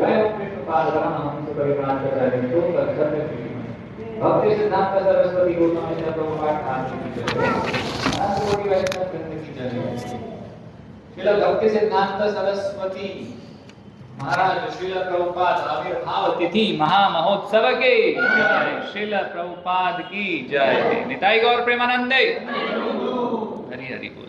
जय ओम कृष्ण पादराम हम परिवार का तो अक्षर में भक्ति सिद्धांत सरस्वती गोस्वामी जी प्रभुपाद आदि की जय अनंत कोटि वैष्णव वृंद की जय। श्रील भक्ति सिद्धांत सरस्वती महाराज श्रील प्रभुपाद आविर्भाव तिथि महामहोत्सव के जय। श्रील प्रभुपाद की जय। निताई गौर प्रेमानंदे हरि हरि बोल।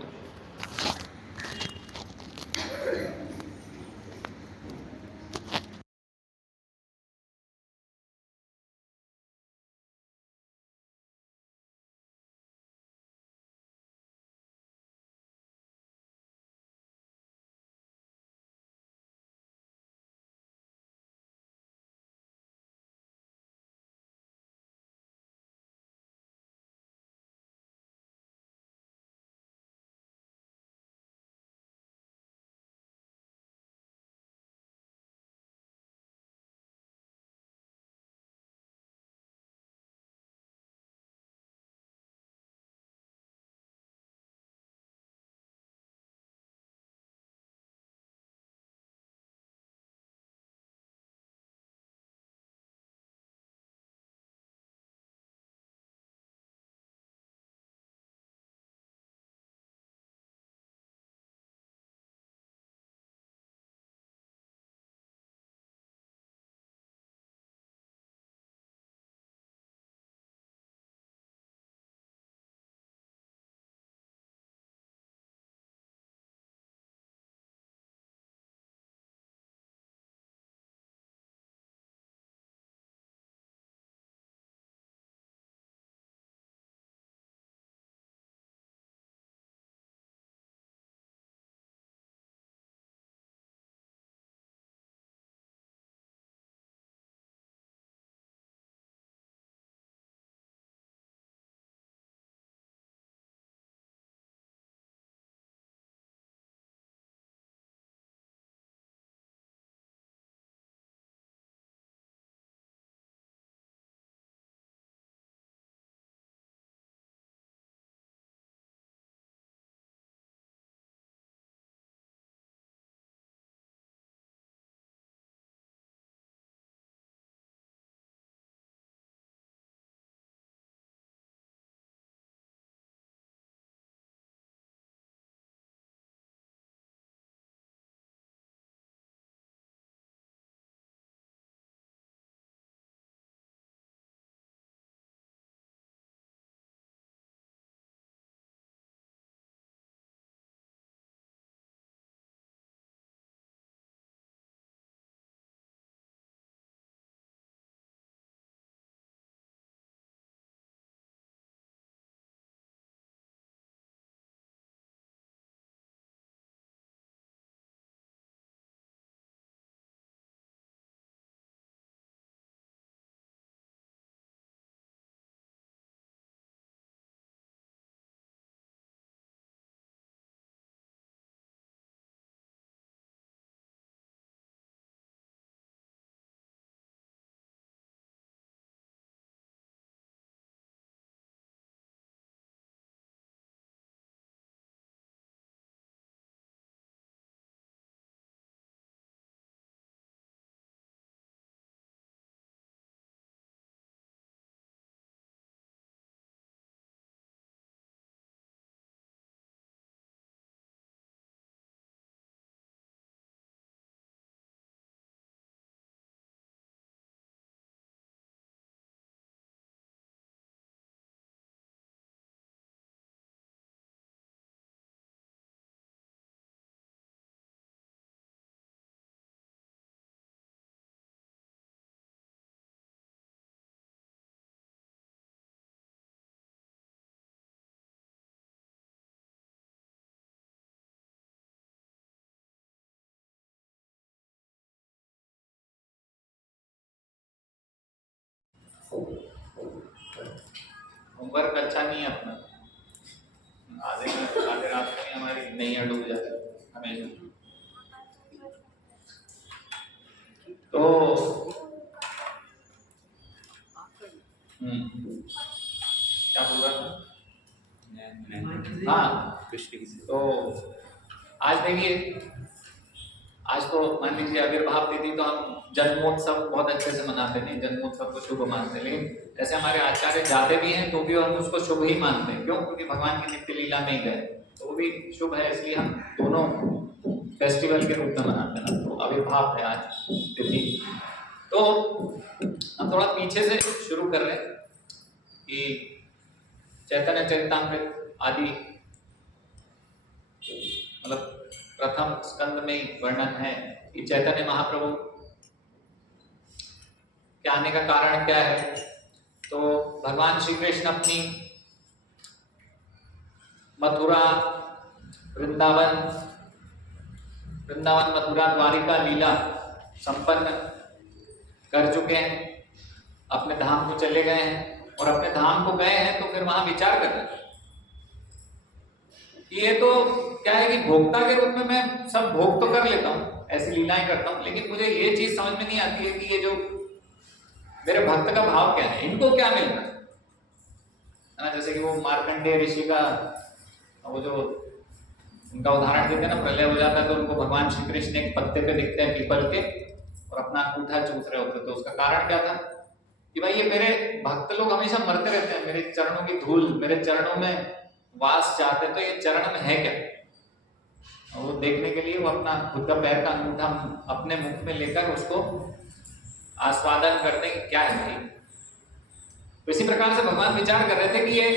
होमवर्क अच्छा नहीं है अपना। आधे रास्ते में हमारी नैया डूब जाती हमेशा। तो क्या बोल रहा था? हाँ, तो आज देखिए, आज तो मान लीजिए आविर्भाव तिथि तो हम जन्मोत्सव बहुत अच्छे से मनाते हैं, जन्मोत्सव को शुभ मानते हैं, लेकिन ऐसे हमारे आचार्य जाते भी हैं तो भी हम उसको शुभ ही मानते हैं। क्यों? क्योंकि भगवान की नित्य लीला में ही गए, तो वो भी शुभ है, इसलिए हम दोनों फेस्टिवल के रूप में मनाते हैं ना। तो आविर्भाव है आज तिथि। तो हम थोड़ा पीछे से शुरू कर रहे हैं कि चैतन्य चरितामृत आदि मतलब प्रथम स्कंद में वर्णन है कि चैतन्य महाप्रभु के आने का कारण क्या है। तो भगवान श्री कृष्ण अपनी मथुरा वृंदावन मथुरा द्वारिका लीला संपन्न कर चुके हैं, अपने धाम को चले गए हैं, और अपने धाम को गए हैं तो फिर वहां विचार कर रहे हैं कि ये तो क्या है कि भोक्ता के रूप में मैं सब भोग तो कर लेता हूँ, ऐसी लीलाएं करता हूँ, लेकिन मुझे ये चीज समझ में नहीं आती है कि ये जो मेरे भक्त का भाव क्या है, इनको क्या मिलता है ना। जैसे कि वो मार्कंडेय ऋषि का वो जो उनका उदाहरण देते हैं ना, प्रलय हो जाता है तो उनको भगवान श्री कृष्ण एक पत्ते पे दिखते हैं पीपल के, और अपना अंगूठा चूस रहे होते। तो उसका कारण क्या था कि भाई ये मेरे भक्त लोग हमेशा मरते रहते हैं, मेरे चरणों की धूल, मेरे चरणों में वास चाहते हैं, तो ये चरण में है क्या। और वो देखने के लिए वो अपना खुद का पैर का अंगूठा अपने मुख में लेकर उसको आस्वादन करते हैं कि क्या है भाई। तो इसी प्रकार से भगवान विचार कर रहे थे कि ये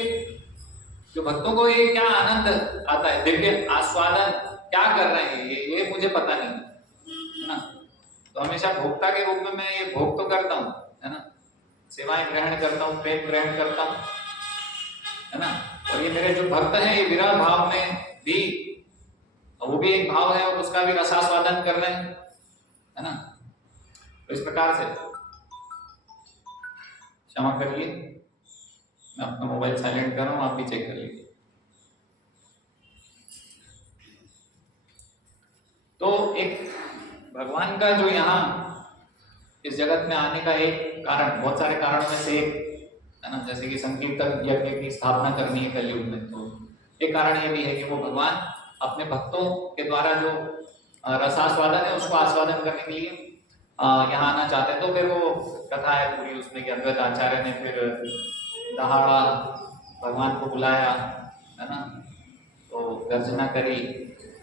जो भक्तों को ये क्या आनंद आता है, दिव्य आस्वादन क्या कर रहे हैं ये मुझे पता नहीं है ना। तो हमेशा भोक्ता के रूप में मैं ये भोग तो करता हूँ है ना, सेवाएं ग्रहण करता हूँ, प्रेम ग्रहण करता हूँ है ना। और ये मेरे जो भक्त हैं ये विरह भाव में भी, वो भी एक भाव है और उसका भी रसास्वादन कर रहे हैं है ना। तो इस प्रकार से क्षमा करिए, मैं अपना मोबाइल साइलेंट कर रहा हूं, आप भी चेक कर लीजिए। तो एक भगवान का जो यहाँ इस जगत में आने का एक कारण, बहुत सारे कारणों में से एक है ना, जैसे कि संकीर्तन यज्ञ की स्थापना करनी है कलयुग में, तो एक कारण ये भी है कि वो भगवान अपने भक्तों के द्वारा जो रसास्वादन है उसको आस्वादन करने के लिए यहाँ आना चाहते हैं। तो फिर वो कथा है पूरी उसमें कि अद्वैत आचार्य ने फिर दहाड़ा भगवान को बुलाया है ना, तो गर्जना करी,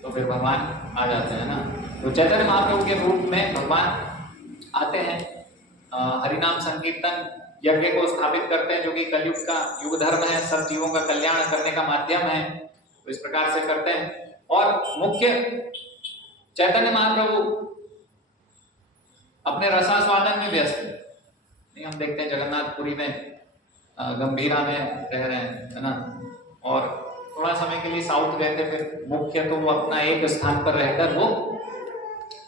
तो फिर भगवान आ जाते हैं ना। तो चैतन्य महाप्रभु के रूप में भगवान आते हैं, हरिनाम संकीर्तन यज्ञ को स्थापित करते हैं, जो कि कलयुग का युग धर्म है, सब जीवों का कल्याण करने का माध्यम है। तो इस प्रकार से करते हैं। और मुख्य चैतन्य महाप्रभु अपने रसास्वादन में व्यस्त है। नहीं, हम देखते हैं जगन्नाथपुरी में गंभीरा में रह रहे हैं है ना, और थोड़ा समय के लिए साउथ गए थे, फिर मुख्य तो वो अपना एक स्थान पर रहकर वो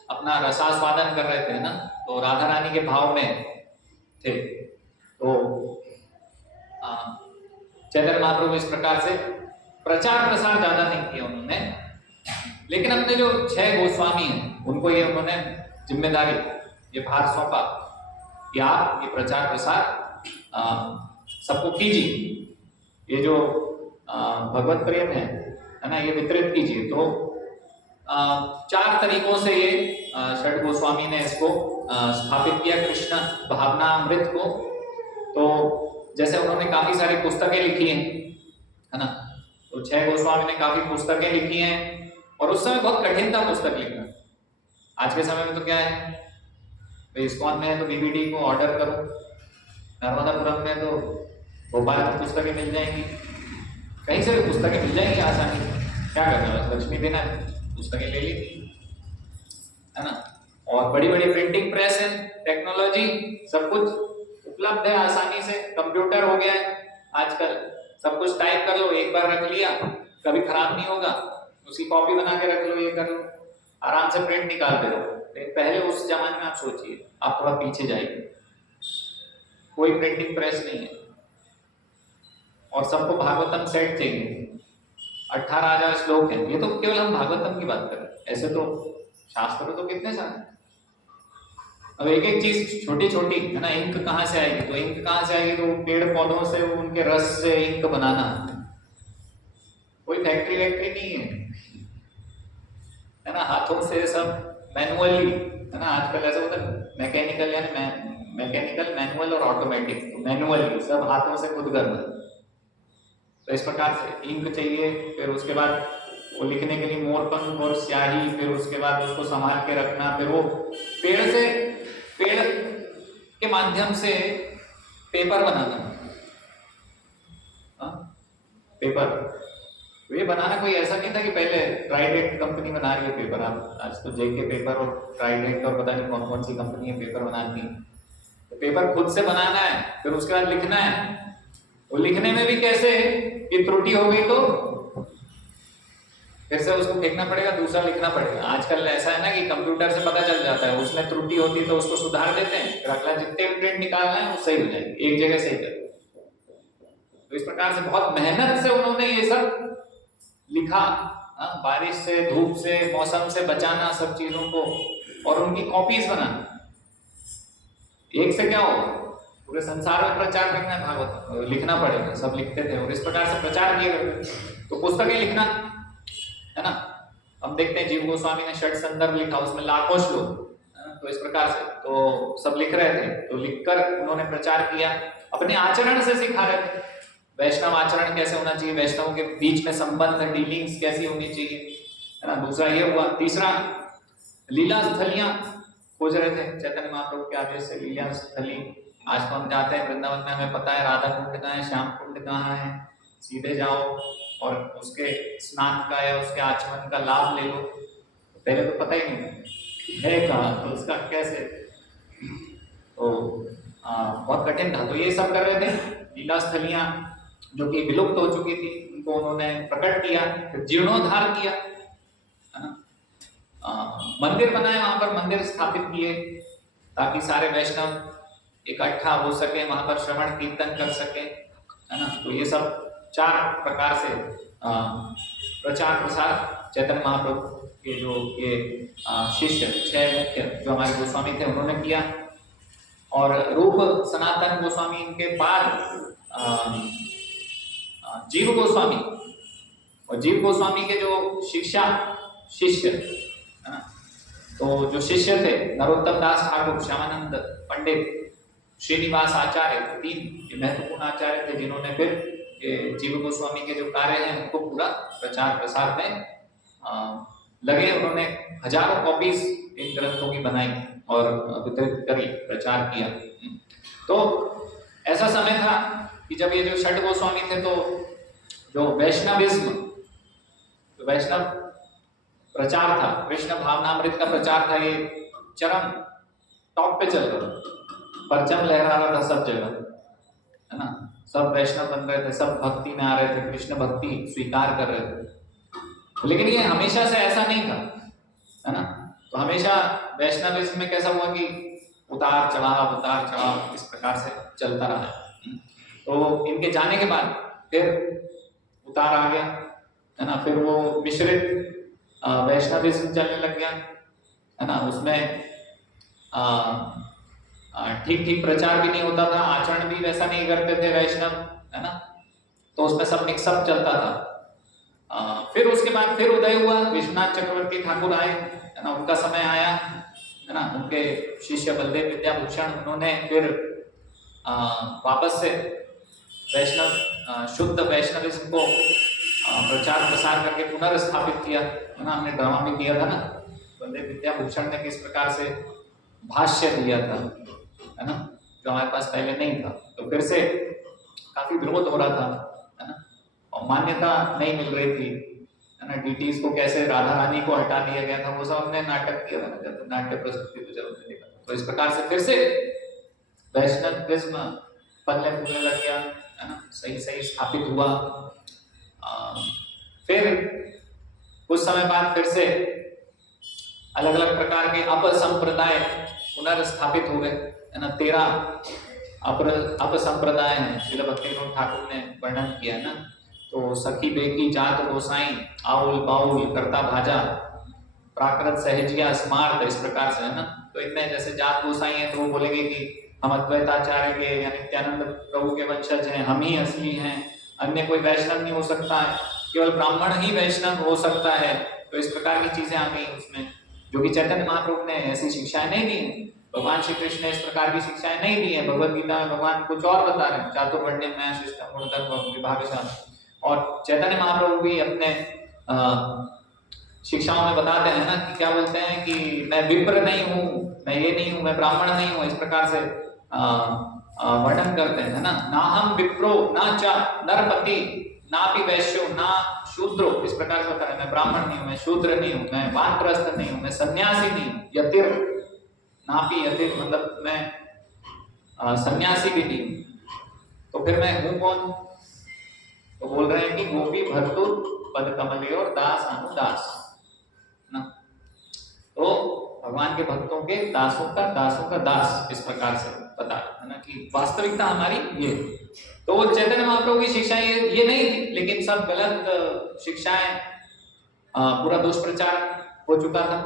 अपना रसास्वादन कर रहे थे ना, तो राधा रानी के भाव में थे। तो चैतन्य महाप्रभु इस प्रकार से प्रचार प्रसार ज्यादा नहीं किया उन्होंने, लेकिन अपने जो 6 गोस्वामी हैं उनको ये उन्होंने जिम्मेदारी, ये भार सौंपा कि आप ये प्रचार प्रसार सबको कीजिए, ये जो भगवत प्रेम है ना, ये वितरित कीजिए। तो 4 तरीकों से ये षड गोस्वामी ने इसको स्थापित किया, कृष्ण भावनामृत को। तो जैसे उन्होंने काफी सारी पुस्तकें लिखी हैं है ना, तो 6 गोस्वामी ने काफी पुस्तकें लिखी हैं, और उस समय बहुत कठिन था पुस्तक लिखना। आज के समय में तो क्या है, इस्कॉन में है तो बीबीडी को ऑर्डर करो, नर्मदापुरम में तो भोपाल में पुस्तकें मिल जाएंगी, कहीं से भी पुस्तकें मिल जाएंगी आसानी। क्या करना है, लक्ष्मी देना है, पुस्तकें ले ली है ना। और बड़ी बड़ी प्रिंटिंग प्रेस है, टेक्नोलॉजी सब कुछ उपलब्ध है आसानी से, कंप्यूटर हो गया है आजकल, सब कुछ टाइप कर लो, एक बार रख लिया, कभी खराब नहीं होगा, उसकी कॉपी बना के रख लो, ये कर लो, आराम से प्रिंट निकालते रहो। पहले उस जमाने में आप सोचिए, आप थोड़ा पीछे जाइए, कोई प्रिंटिंग प्रेस नहीं है, और सबको भागवतम सेट चाहिए, 18,000 श्लोक है। ये तो केवल हम भागवतम की बात कर रहे हैं, ऐसे तो शास्त्र तो कितने सारे। अब एक एक चीज छोटी छोटी है ना, इंक कहाँ से आएगी, तो इंक कहाँ से आएगी, तो पेड़ पौधों से उनके रस से इंक बनाना, कोई फैक्ट्री वैक्ट्री नहीं है ना, हाथों से सब मैनुअल मैनुअली, है ना, आजकल ऐसा होता है मैकेनिकल, यानी मैकेनिकल, मैनुअल और ऑटोमेटिक। मैनुअली सब हाथों से खुद करना, तो इस प्रकार से इंक चाहिए, फिर उसके बाद वो लिखने के लिए मोरपंख और स्याही, फिर उसके बाद उसको संभाल के रखना, फिर वो पेड़ के माध्यम से पेपर बनाना। पेपर तो ये बनाना कोई ऐसा नहीं था कि पहले ट्राइडेंट कंपनी बना रही है पेपर, आप आज तो जेके पेपर और ट्राइडेंट और पता नहीं कौन कौन सी कंपनी है पेपर बनाती है। तो पेपर खुद से बनाना है, फिर उसके बाद लिखना है। वो लिखने में भी कैसे कि त्रुटि हो गई तो फिर से उसको फेंकना पड़ेगा, दूसरा लिखना पड़ेगा। आजकल ऐसा है ना कि कंप्यूटर से पता चल जाता है, उसमें त्रुटि होती है तो उसको सुधार देते हैं, फिर अगला जितने प्रिंट निकालना है वो सही हो जाएगी, एक जगह सही कर। तो इस प्रकार से बहुत मेहनत से उन्होंने ये सब लिखा, बारिश से, धूप से, मौसम से बचाना सब चीजों को, और उनकी कॉपीज बनाना। एक से क्या होगा, पूरे संसार में प्रचार करना है भागवत, लिखना पड़ेगा, सब लिखते थे और इस प्रकार से प्रचार किया करते। तो पुस्तकें लिखना, है ना, हम देखते हैं जीव गोस्वामी ने षट संदर्भ लिखा, उसमें लाखों श्लोक, तो इस प्रकार से तो सब लिख रहे थे, तो लिखकर उन्होंने प्रचार किया, अपने आचरण से सिखा रहे थे। वैष्णव आचरण कैसे होना चाहिए, वैष्णवों के बीच में संबंध, डीलिंग्स कैसी होनी चाहिए, है ना। दूसरा ये हुआ। तीसरा, लीला स्थलियां खोज रहे थे चैतन्य महाप्रभु के आदेश से। लीला स्थली, आज तो हम जाते हैं वृंदावन में, हमें पता है राधा कुंड कहाँ है, श्याम कुंड कहाँ है, सीधे जाओ और उसके स्नान का या उसके आचमन का लाभ ले लो। पहले तो पता ही नहीं है कहाँ, तो उसका कैसे, तो बहुत कठिन था। तो ये सब कर रहे थे। लीला स्थलियां जो कि विलुप्त हो चुकी थी, उनको उन्होंने प्रकट किया, फिर जीर्णोद्धार किया, है ना। मंदिर बनाए, वहां पर मंदिर स्थापित किए ताकि सारे वैष्णव इकट्ठा हो सके, वहां पर श्रवण कीर्तन कर सके, है ना। तो ये सब 4 प्रकार से प्रचार प्रसार चैतन्य महाप्रभु के जो ये शिष्य 6 मुख्य जो हमारे गोस्वामी थे उन्होंने किया। और रूप सनातन गोस्वामी, इनके बाद जीव गोस्वामी, और जीव गोस्वामी के जो शिष्य, है ना, तो जो शिष्य थे नरोत्तम दास ठाकुर, श्यामानंद पंडित, श्रीनिवास आचार्य, 3 महत्वपूर्ण आचार्य थे जिन्होंने फिर जीव गोस्वामी के जो कार्य हैं उनको पूरा प्रचार प्रसार में लगे। उन्होंने हजारों कॉपीज इन ग्रंथों की बनाई और वितरित करी, प्रचार किया। तो ऐसा समय था कि जब ये जो षट गोस्वामी थे, तो जो वैष्णविज्म, तो वैष्णव प्रचार था, कृष्ण भावनामृत का प्रचार था, ये चरम टॉप पे चल रहा था, परचम लहरा रहा था सब जगह, है ना। सब वैष्णव बन रहे थे, सब भक्ति में आ रहे थे, कृष्ण भक्ति स्वीकार कर रहे थे। लेकिन ये हमेशा से ऐसा नहीं था, है ना। तो हमेशा वैष्णविज्म में कैसा हुआ कि उतार चढ़ाव इस प्रकार से चलता रहा। तो इनके जाने के बाद फिर उतार आ गया, है ना। फिर वो मिश्रित वैष्णविज्म चलने लग गया, है ना। उसमें ठीक प्रचार भी नहीं होता था, आचरण भी वैसा नहीं करते थे वैष्णव, है ना। तो उसमें सब मिक्सअप चलता था। फिर उसके बाद फिर उदय हुआ, विश्वनाथ चक्रवर्ती ठाकुर आए, है ना, उनका समय आया, है ना। उनके शिष्य बलदेव विद्याभूषण, उन्होंने फिर वापस से वैष्णव शुद्ध वैष्णविज्म को प्रचार प्रसार करके पुनर्स्थापित किया, है ना। हमने ड्रामा में किया था ना, बलदेव विद्याभूषण ने किस प्रकार से भाष्य दिया था, है ना, जो हमारे पास पहले नहीं था। तो फिर से काफी विरोध हो रहा था, है ना, और मान्यता नहीं मिल रही थी, है ना। डीटीज को कैसे राधा रानी को हटा दिया गया था, वो सब हमने नाटक किया था, तो नाट्य प्रस्तुति तो जरूर देखा। तो इस प्रकार से फिर से वैष्णविज्म फलने फूलने लग गया, है ना, सही स्थापित हुआ। फिर कुछ समय बाद फिर से अलग अलग प्रकार के अपसंप्रदाय पुनर्स्थापित हो गए, है ना। 13 अपसंप्रदाय हैं, श्रील भक्तिविनोद ठाकुर ने वर्णन किया है ना। तो सखी बेकी जात गोसाई, आउल बाउल करता भाजा, प्राकृत सहजिया स्मार्त, इस प्रकार से, है ना। तो इनमें जैसे जात गोसाई है तो वो बोलेंगे कि हम अद्वैताचार्य के या नित्यानंद प्रभु के वंशज हैं, हम ही असली हैं, अन्य कोई वैष्णव नहीं हो सकता है, केवल ब्राह्मण ही वैष्णव हो सकता है। तो इस प्रकार की चीजें आ गई उसमें। जो कि चैतन्य महाप्रभु ने ऐसी शिक्षाएं नहीं दी हैं। भगवान श्री कृष्ण ने इस प्रकार की शिक्षाएं नहीं दी हैं। भगवद गीता में भगवान कुछ और बता रहे हैं, चातुर्वर्ण्यम न्याय शिष्टम गुणधर्म विभागशाल। और चैतन्य महाप्रभु भी अपने शिक्षाओं में बताते हैं ना कि क्या बोलते हैं कि मैं विप्र नहीं हूँ, मैं ये नहीं हूँ, मैं ब्राह्मण नहीं हूँ, इस प्रकार से वर्णन करते हैं ना। ना हम विप्रो ना चा नरपति ना भी वैश्यो ना शूद्रो, इस प्रकार से होता है। मैं ब्राह्मण नहीं हूँ, मैं शूद्र नहीं हूँ, मैं वानप्रस्थ नहीं हूँ, मैं सन्यासी नहीं हूँ, यतिर ना भी यतिर मतलब मैं सन्यासी भी नहीं हूँ। तो फिर मैं हूँ कौन? तो बोल रहे हैं कि गोपी भर्तु पद कमले और दास अनुदास ना। तो भगवान के भक्तों के दासों का दास, इस प्रकार से बता है ना कि वास्तविकता हमारी ये। तो वो चैतन्य महाप्रभु की शिक्षाएं ये नहीं थी, लेकिन सब गलत शिक्षाएं, पूरा दुष्प्रचार हो चुका था।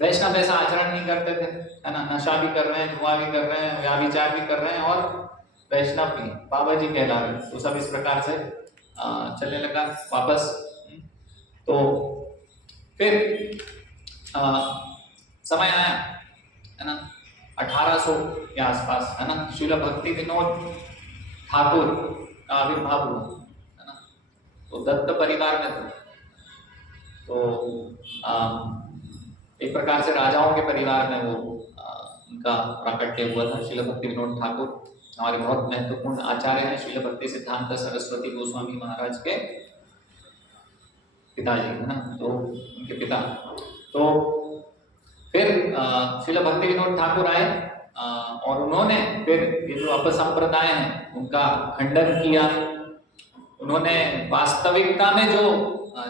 वैष्णव ऐसा आचरण नहीं करते थे, है ना, नशा भी कर रहे हैं, जुआ भी कर रहे हैं, व्याभिचार भी कर रहे हैं और वैष्णव भी बाबा जी कहला रहे हैं। तो सब इस प्रकार से चलने लगा वापस। तो फिर समय आया, है ना, 1800 के आसपास, है ना, श्रील भक्ति विनोद ठाकुर का आविर्भाव हुआ, है ना। तो दत्त परिवार में थे। तो एक प्रकार से राजाओं के परिवार में वो उनका प्राकट्य हुआ था। श्रील भक्ति विनोद ठाकुर हमारे बहुत महत्वपूर्ण आचार्य हैं, श्रील भक्ति सिद्धांत सरस्वती गोस्वामी महाराज के पिताजी, है ना, तो उनके पिता। तो फिर श्रील भक्ति विनोद ठाकुर आए और उन्होंने फिर ये जो अपसंप्रदाय है उनका खंडन किया। उन्होंने वास्तविकता में जो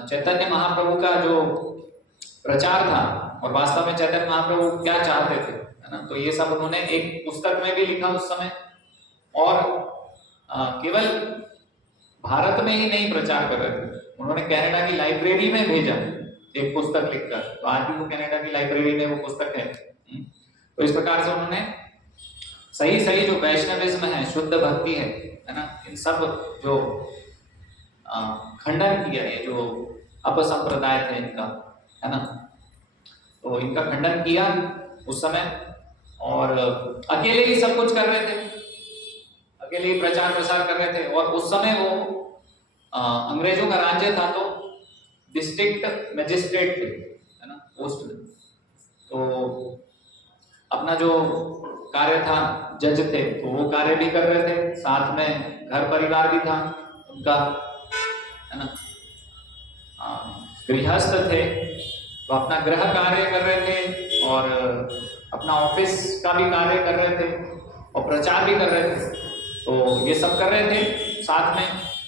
चैतन्य महाप्रभु का जो प्रचार था और वास्तव में चैतन्य महाप्रभु क्या चाहते थे, है ना, तो ये सब उन्होंने एक पुस्तक में भी लिखा उस समय। और केवल भारत में ही नहीं प्रचार कर रहे थे, उन्होंने कनाडा की लाइब्रेरी में भेजा एक पुस्तक लिखकर। तो आज भी वो कनाडा की लाइब्रेरी में वो पुस्तक है। तो इस प्रकार से उन्होंने सही सही जो वैष्णविज्म है, शुद्ध भक्ति है ना, इन सब जो खंडन किया, ये जो अपसंप्रदाय थे इनका, है ना, तो इनका खंडन किया उस समय। और अकेले ही सब कुछ कर रहे थे, अकेले ही प्रचार प्रसार कर रहे थे। और उस समय वो अंग्रेजों का राज्य था, तो डिस्ट्रिक्ट मजिस्ट्रेट थे, है ना, पोस्ट में। तो अपना जो कार्य था, जज थे, तो वो कार्य भी कर रहे थे, साथ में घर परिवार भी था उनका, है ना। गृहस्थ थे तो अपना गृह कार्य कर रहे थे और अपना ऑफिस का भी कार्य कर रहे थे और प्रचार भी कर रहे थे। तो ये सब कर रहे थे, साथ में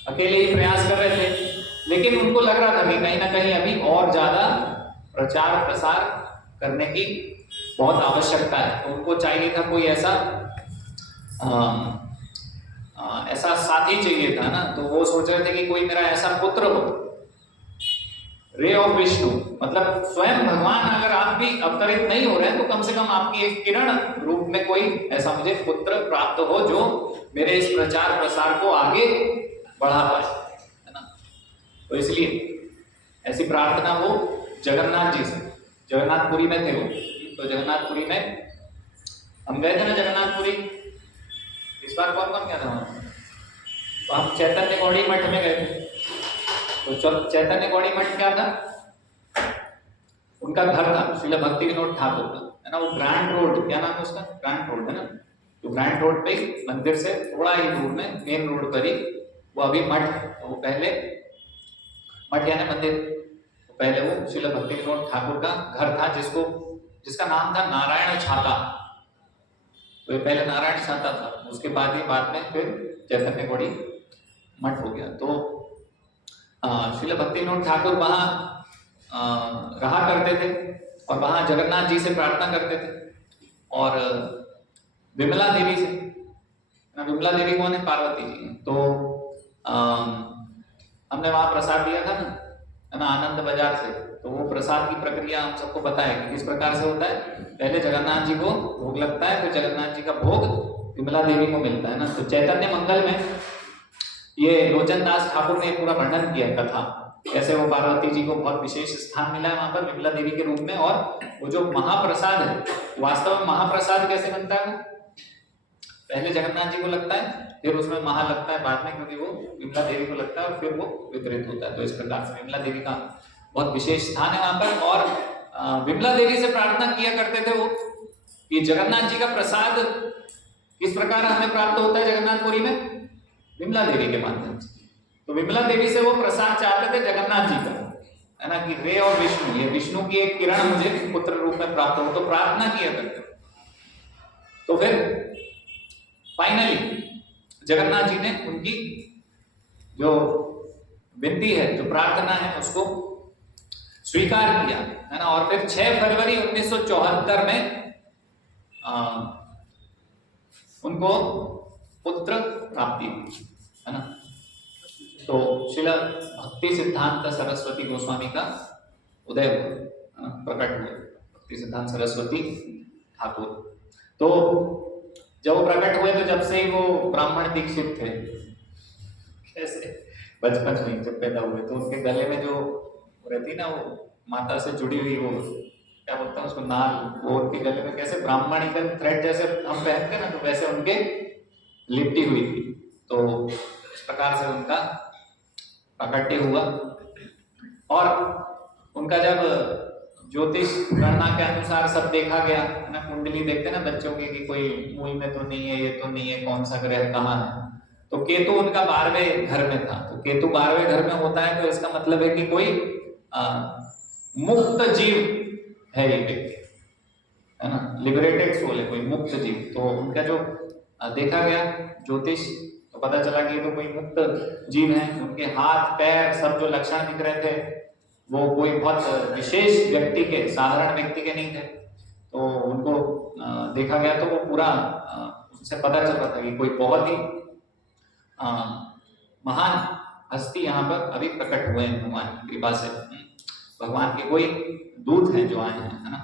अकेले ही प्रयास कर रहे थे। लेकिन उनको लग रहा था कि कहीं ना कहीं अभी और ज्यादा प्रचार प्रसार करने की बहुत आवश्यकता है। तो उनको चाहिए था कोई ऐसा ऐसा साथी चाहिए था ना। तो वो सोच रहे थे कि कोई मेरा ऐसा पुत्र हो, रे ऑफ विष्णु, मतलब स्वयं भगवान अगर आप भी अवतरित नहीं हो रहे हैं तो कम से कम आपकी एक किरण रूप में कोई ऐसा मुझे पुत्र प्राप्त हो जो मेरे इस प्रचार प्रसार को आगे बढ़ा पाए, है ना। तो इसलिए ऐसी प्रार्थना वो जगन्नाथ जी से, जगन्नाथपुरी में थे वो। तो जगन्नाथपुरी में हम गए थे ना, जगन्नाथपुरी इस बार कौन कौन गया था वहां? तो हम चैतन्य गौड़ी मठ में गए थे। तो चैतन्य गौड़ी मठ क्या था, उनका घर था श्रील भक्ति विनोद ठाकुर का, है ना। वो ग्रैंड रोड, क्या नाम है उसका, ग्रैंड रोड, है ना। तो ग्रैंड रोड पे मंदिर से थोड़ा ही दूर में, मेन रोड पर ही वो अभी मठ, तो वो पहले मठ यानी मंदिर, तो पहले वो श्रील भक्ति विनोद ठाकुर का घर था, जिसका नाम था नारायण छाता। तो ये पहले नारायण छाता था, उसके बाद में फिर चैतन्य गौड़ी मठ हो गया। तो श्रील भक्ति विनोद ठाकुर वहां रहा करते थे और वहां जगन्नाथ जी से प्रार्थना करते थे और विमला देवी से। विमला देवी कौन है? पार्वती जी। तो हमने वहां प्रसाद दिया था ना, है ना, आनंद बाजार से। तो वो प्रसाद की प्रक्रिया हम सबको पता है कि किस प्रकार से होता है। पहले जगन्नाथ जी को भोग लगता है, फिर जगन्नाथ जी का भोग विमला देवी को मिलता है ना। तो चैतन्य मंगल में ये लोचन दास ठाकुर ने पूरा वर्णन किया कथा, कैसे वो पार्वती जी को बहुत विशेष स्थान मिला है वहां पर विमला देवी के रूप में। और वो जो महाप्रसाद है, वास्तव में महाप्रसाद कैसे बनता है? पहले जगन्नाथ जी को लगता है, फिर उसमें महा लगता है बाद में, क्योंकि वो विमला देवी को लगता है और फिर वो वितरित होता है। तो इस प्रकार से विमला देवी का बहुत विशेष स्थान है वहां पर। और विमला देवी से प्रार्थना किया करते थे वो कि जगन्नाथ जी का प्रसाद किस प्रकार हमें प्राप्त होता है जगन्नाथपुरी में? विमला देवी के माध्यम से। तो विमला देवी से वो प्रसाद चाहते थे जगन्नाथ जी का, है ना, कि रे और विष्णु, ये विष्णु की एक किरण मुझे पुत्र रूप में प्राप्त हो, तो प्रार्थना किया करते। तो फिर फाइनली जगन्नाथ जी ने उनकी जो विनती है, जो प्रार्थना है, उसको स्वीकार किया, है ना। और फिर 6 फरवरी 1974 में उनको पुत्र प्राप्ति हुई, है ना। तो श्रील भक्ति सिद्धांत सरस्वती गोस्वामी का उदय हुआ, प्रकट हुए भक्ति सिद्धांत सरस्वती ठाकुर। तो जब वो प्रकट हुए तो जब से ही वो ब्राह्मण दीक्षित थे। कैसे? बचपन में जब पैदा हुए तो उनके गले में जो रहती ना वो माता से जुड़ी हुई, वो क्या बोलता है उसको, नाल, वो उनके गले में कैसे ब्राह्मणिकल थ्रेड जैसे हम पहनते हैं ना, तो वैसे उनके लिपटी हुई थी। तो इस प्रकार से उनका प्राकट्य हुआ। और उनका जब ज्योतिष गणना के अनुसार सब देखा गया, है ना, कुंडली देखते ना बच्चों की कि कोई मूल में तो नहीं है, ये तो नहीं है, कौन सा ग्रह कहाँ है। तो केतु उनका 12वें घर में था। तो केतु 12वें घर में होता है तो इसका मतलब है कि कोई मुक्त जीव है ये व्यक्ति, है ना, लिबरेटेड सोल है, कोई मुक्त जीव। तो उनका जो देखा गया ज्योतिष, तो पता चला कि ये तो कोई मुक्त जीव है। उनके हाथ पैर सब जो लक्षण दिख रहे थे वो कोई बहुत विशेष व्यक्ति के, साधारण व्यक्ति के नहीं थे। तो उनको देखा गया तो वो पूरा उससे पता चल रहा था कि कोई बहुत ही महान हस्ती यहाँ पर अभी प्रकट हुए हैं भगवान की कृपा से। भगवान के कोई दूत हैं जो आए हैं, है ना।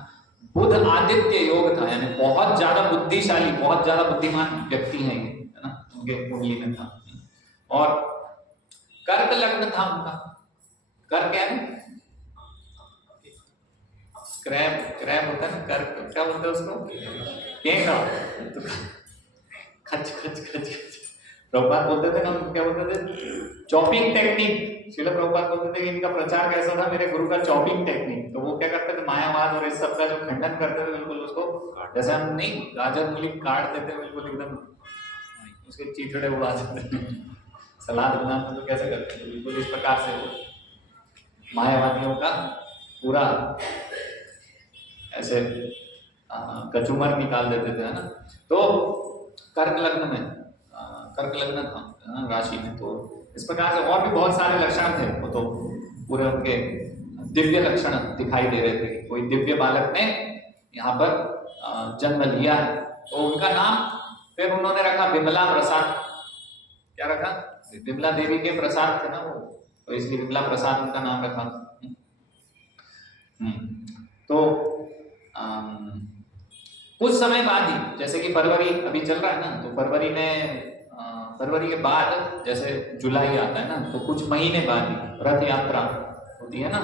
बुध आदित्य योग था, यानी बहुत ज्यादा बुद्धिशाली, बहुत ज्यादा बुद्धिमान व्यक्ति हैं ये, है ना, उनके कुंडली में था। और कर्क लग्न था उनका। कर्क क्या है? क्रैब होता है ना, कर्क क्या बोलते हैं उसको? केकड़ा। खच खच खच खच प्रभुपाद बोलते थे ना, क्या बोलते थे? Chopping technique. श्रील प्रभुपाद बोलते थे कि इनका प्रचार कैसा था, मेरे गुरु का चॉपिंग टेक्निक। तो वो क्या करते थे, मायावाद और इस सब का जो खंडन करते थे, बिल्कुल उसको जैसे हम नहीं गाजर मूली काट देते हैं, बिल्कुल एकदम उसके चीथड़े उड़ा देते हैं, सलाद बनाते तो कैसे करते हैं, बिल्कुल इस प्रकार से वो मायावादियों का पूरा ऐसे कचूमर निकाल देते थे, है ना। तो कर्क लग्न में, कर्क लग्न था राशि में। तो इस प्रकार से और भी बहुत सारे लक्षण थे, वो तो पूरे उनके दिव्य लक्षण दिखाई दे रहे थे। कोई दिव्य बालक ने यहाँ पर जन्म लिया है। तो उनका नाम फिर उन्होंने रखा विमला प्रसाद। क्या रखा? विमला देवी के प्रसाद थे ना वो, तो इसलिए विमला प्रसाद उनका नाम रखा। तो कुछ समय बाद ही, जैसे कि फरवरी अभी चल रहा है ना, तो फरवरी में फरवरी के बाद जैसे जुलाई आता है ना, तो कुछ महीने बाद ही रथ यात्रा होती है ना।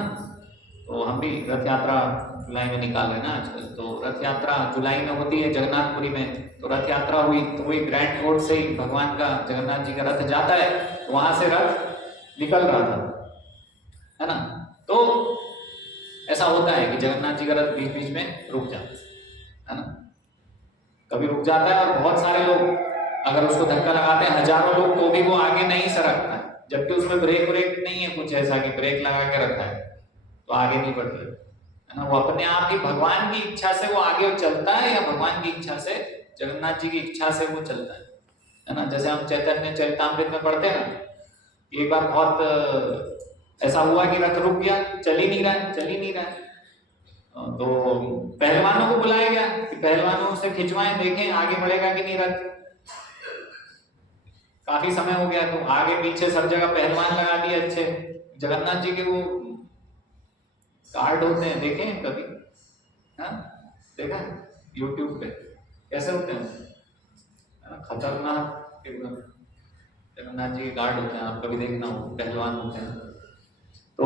तो हम भी रथ यात्रा जुलाई में निकाल रहे हैं ना आजकल। तो रथ यात्रा जुलाई में होती है जगन्नाथपुरी में। तो रथ यात्रा हुई तो वही ग्रैंड रोड से ही भगवान का, जगन्नाथ जी का रथ जाता है, तो वहां से रथ निकल रहा था, है ना। तो ऐसा होता है कि जगन्नाथ जी का रथ बीच बीच में रुक जाता है ना, कभी रुक जाता है। और बहुत सारे लोग अगर उसको धक्का लगाते हैं, हजारों लोग, तो भी वो आगे नहीं सरकता है, जबकि उसमें ब्रेक नहीं है कुछ ऐसा कि ब्रेक लगा के रखा है तो आगे नहीं बढ़ रहे, है ना। वो अपने आप ही भगवान की इच्छा से वो आगे चलता है, या भगवान की इच्छा से, जगन्नाथ जी की इच्छा से वो चलता है ना। जैसे हम चैतन्य चरितामृत में पढ़ते हैं ना, एक बार बहुत ऐसा हुआ कि रथ रुक गया, चल ही नहीं रहा है। तो पहलवानों को बुलाया गया कि पहलवानों से खिंचवाएं, देखें आगे बढ़ेगा कि नहीं रथ। काफी समय हो गया, तो आगे पीछे सब जगह पहलवान लगा दिए अच्छे। जगन्नाथ जी के वो कार्ड होते हैं, देखे हैं कभी? हाँ, देखा यूट्यूब पे कैसे होते हैं, खतरनाक एकदम। जगन्नाथ जी के कार्ड होते हैं, आप कभी देखना हो, पहलवान होते हैं। तो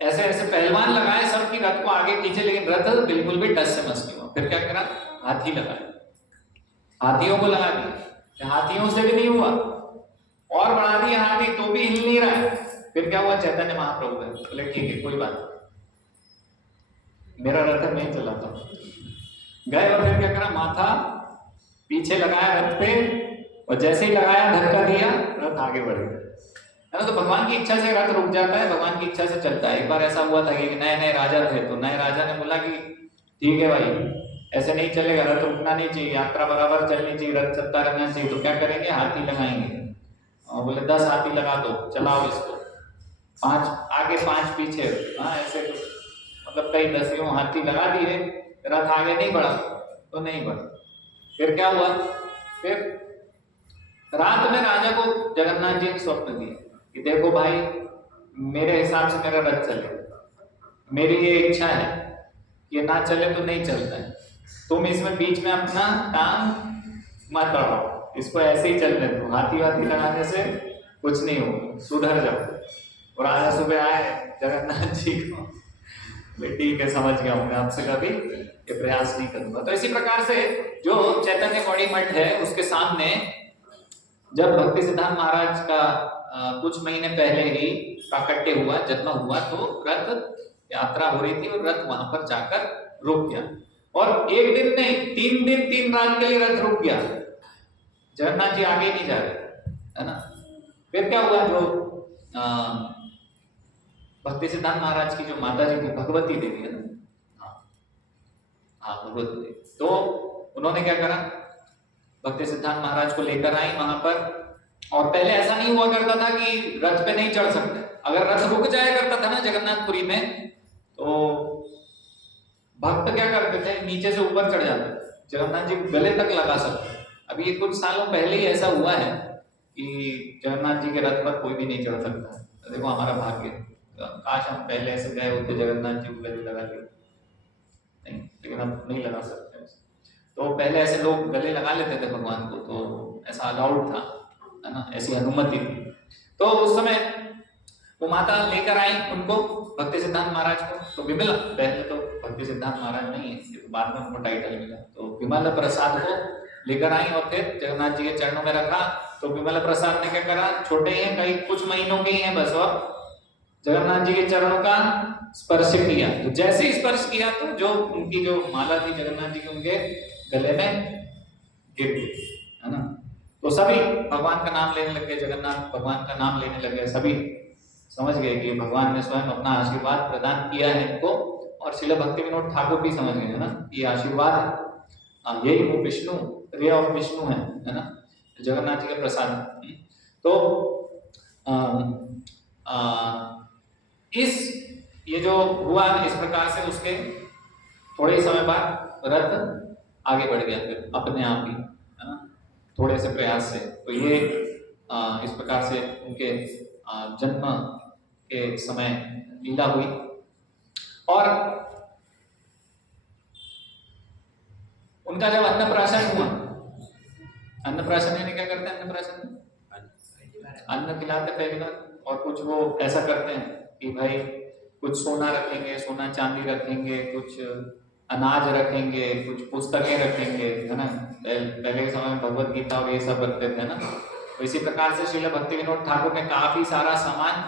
ऐसे ऐसे पहलवान लगाए सबकी रथ को आगे पीछे, लेकिन रथ बिल्कुल भी टच से मस नहीं हुआ। फिर क्या करा, हाथी लगाए, हाथियों को लगा दिया, हाथियों से भी नहीं हुआ, और बढ़ा दिया हाथी तो भी हिल नहीं रहा है। फिर क्या हुआ, चैतन्य महाप्रभु है, बोले ठीक है कोई बात नहीं, मेरा रथ मैं चलाता हूं। गए और फिर क्या करा, माथा पीछे लगाया रथ पे, और जैसे ही लगाया धक्का दिया, रथ आगे बढ़ गया, है ना। तो भगवान की इच्छा से रथ रुक जाता है, भगवान की इच्छा से चलता है। एक बार ऐसा हुआ था कि नए नए राजा थे, तो नए राजा ने बोला कि ठीक है भाई, ऐसे नहीं चलेगा, रथ रुकना नहीं चाहिए, यात्रा बराबर चलनी चाहिए, रथ चलता रहना चाहिए। तो क्या करेंगे, हाथी लगाएंगे। और बोले 10 हाथी लगा दो, चलाओ इसको, 5 आगे 5 पीछे, हाँ ऐसे कुछ, मतलब कई दसियों हाथी लगा दिए, रथ आगे नहीं बढ़ा तो नहीं बढ़ा। फिर क्या हुआ, फिर रात में राजा को जगन्नाथ जी ने स्वप्न दिया कि देखो भाई, मेरे हिसाब से मेरा रथ चले, मेरी ये इच्छा है, ये ना चले तो नहीं चलता है, तुम इसमें बीच में अपना टांग मत बढ़ाओ, इसको ऐसे ही चलने दो, हाथी वाथी लगाने से कुछ नहीं होगा, सुधर जाओ। और राजा सुबह आए जगन्नाथ जी को, ठीक है समझ गया, मैं आपसे कभी ये प्रयास नहीं करूंगा। तो इसी प्रकार से जो चैतन्य गौड़ी मठ है, उसके सामने जब भक्ति सिद्धांत महाराज का कुछ महीने पहले ही प्राकट्य हुआ, जन्म हुआ, तो रथ यात्रा हो रही थी और रथ वहां पर जाकर रुक गया। और एक दिन नहीं, 3 दिन 3 रात के लिए रथ रुक गया, जगन्नाथ जी आगे नहीं जा रहे, है ना। फिर क्या हुआ, जो भक्ति सिद्धांत महाराज की जो माता जी की भगवती देवी है ना, हाँ भगवती देवी, तो उन्होंने क्या करा, भक्ति सिद्धांत महाराज को लेकर आई वहां पर। और पहले ऐसा नहीं हुआ करता था कि रथ पे नहीं चढ़ सकते, अगर रथ रुक जाया करता था ना जगन्नाथपुरी में, तो भक्त क्या करते थे, नीचे से ऊपर चढ़ जाते थे, जगन्नाथ जी गले तक लगा सकते। अभी ये कुछ सालों पहले ही ऐसा हुआ है कि जगन्नाथ जी के रथ पर कोई भी नहीं चढ़ सकता। तो देखो हमारा भाग्य, काश हम पहले ऐसे गए होते, जगन्नाथ जी को गले लगा के, नहीं, लेकिन हम नहीं लगा सकते। तो पहले ऐसे लोग गले लगा लेते थे भगवान को, तो ऐसा अलाउड था, है ना, ऐसी अनुमति थी। तो उस समय वो माता लेकर आई उनको, भक्ति सिद्धांत महाराज को, तो विमला, पहले तो भक्ति सिद्धांत महाराज नहीं है, तो बाद में उनको टाइटल मिला, तो विमला प्रसाद को लेकर आई और फिर जगन्नाथ जी के चरणों में रखा। तो विमला प्रसाद ने क्या करा, छोटे हैं, कई कुछ महीनों के ही हैं बस, और जगन्नाथ जी के चरणों का स्पर्श किया। तो जैसे ही स्पर्श किया, तो जो उनकी जो माला थी जगन्नाथ जी की, उनके गले में गिर गई, है ना। तो सभी भगवान का नाम लेने लगे, जगन्नाथ भगवान का नाम लेने लगे, सभी समझ गए कि भगवान ने स्वयं अपना आशीर्वाद प्रदान किया है इनको। और श्रील भक्ति विनोद ठाकुर भी समझ गए, है ना, ये आशीर्वाद है, यही वो विष्णु, रे ऑफ विष्णु है ना, जगन्नाथ जी का प्रसाद। तो इस ये जो हुआ इस प्रकार से, उसके थोड़े ही समय बाद रथ आगे बढ़ गया, फिर अपने आप ही, है ना, थोड़े से प्रयास से। तो ये इस प्रकार से उनके जन्म के समय लीला हुई। और उनका जब अन्नप्राशन हुआ, अन्नप्राशन यानी क्या करते हैं, अन्नप्राशन अन्न खिलाते पहली बार, और कुछ वो ऐसा करते हैं कि भाई कुछ सोना रखेंगे, सोना चांदी रखेंगे, कुछ अनाज रखेंगे, कुछ पुस्तकें रखेंगे, है ना। पहले के समय में भगवत गीता और ये सब रखते थे ना। तो इसी प्रकार से श्रील भक्ति विनोद ठाकुर ने काफी सारा सामान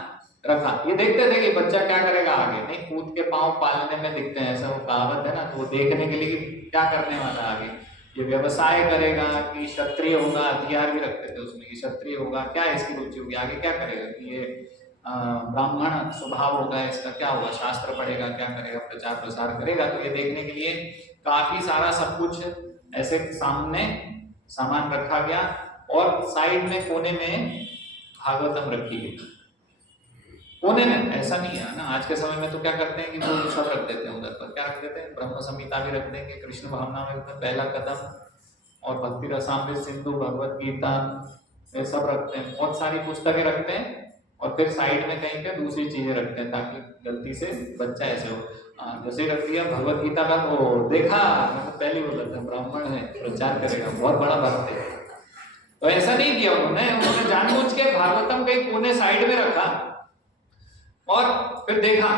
रखा। ये देखते थे कि बच्चा क्या करेगा आगे, नहीं कूद के पांव पालने में दिखते हैं, ऐसा वो कहावत है ना, तो वो देखने के लिए कि क्या करने वाला आगे, ये व्यवसाय करेगा कि क्षत्रिय होगा, हथियार भी रखते थे उसमें कि क्षत्रिय होगा, क्या इसकी रुचि होगी, आगे क्या करेगा, कि ये ब्राह्मण स्वभाव होगा, इसका क्या होगा, शास्त्र पढ़ेगा, क्या करेगा, प्रचार प्रसार करेगा। तो ये देखने के लिए काफी सारा सब कुछ ऐसे सामने सामान रखा गया। और साइड में कोने में भागवतम रखी गई, कोने में, ऐसा नहीं है ना। आज के समय में तो क्या करते हैं कि वो सब रख देते हैं उधर पर, क्या रख देते हैं, ब्रह्म संहिता भी रख देंगे, कृष्ण भावना में पहला कदम, और भक्ति रसामृत सिंधु, भगवत गीता, ये सब रखते हैं, बहुत सारी पुस्तकें रखते हैं। और फिर साइड में कहीं पे दूसरी चीजें रखते हैं, ताकि गलती से बच्चा ऐसे हो, जैसे रख दिया भगवत गीता का, तो देखा, मतलब पहले बोला था ब्राह्मण है, प्रचार करेगा, बहुत बड़ा भक्त है। तो ऐसा नहीं किया उन्होंने जानबूझ के भागवतम के कोने साइड में रखा। और फिर देखा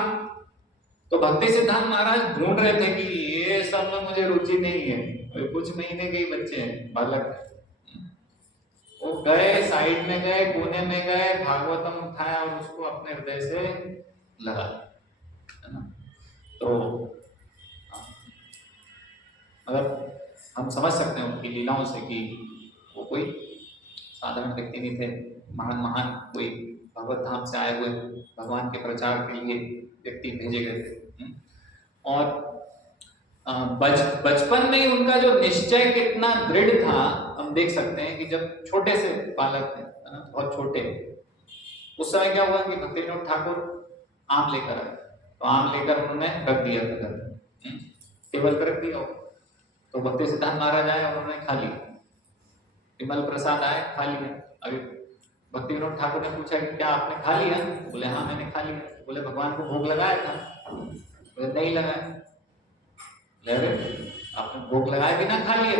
तो भक्ति सिद्धांत महाराज ढूंढ रहे थे कि ये सब में मुझे रुचि नहीं है, कुछ महीने के ही बच्चे हैं, बालक। वो गए, साइड में गए, कोने में गए, भागवतम उठाया और उसको अपने हृदय से लगा, है ना। तो मतलब हम समझ सकते हैं उनकी लीलाओं से कि वो कोई साधारण व्यक्ति नहीं थे, महान महान कोई भगवत धाम से आए हुए भगवान के प्रचार के लिए व्यक्ति भेजे गए थे। और बचपन में ही उनका जो निश्चय कितना दृढ़ था हम देख सकते हैं कि जब छोटे से बालक थे, है ना, बहुत छोटे, उस समय क्या हुआ कि भक्ति विनोद ठाकुर आम लेकर आए, तो आम लेकर उन्होंने रख दिया था घर, टेबल पर रख दिया। तो भक्ति सिद्धांत महाराज आए और उन्होंने खा लिया, विमल प्रसाद आए, खा लिया। अभी भक्ति विनोद ठाकुर ने पूछा कि क्या आपने खा लिया? बोले हाँ मैंने खा लिया। बोले भगवान को भोग लगाया था? बोले नहीं लगाया। अरे आपने भोग लगाए बिना खा लिया?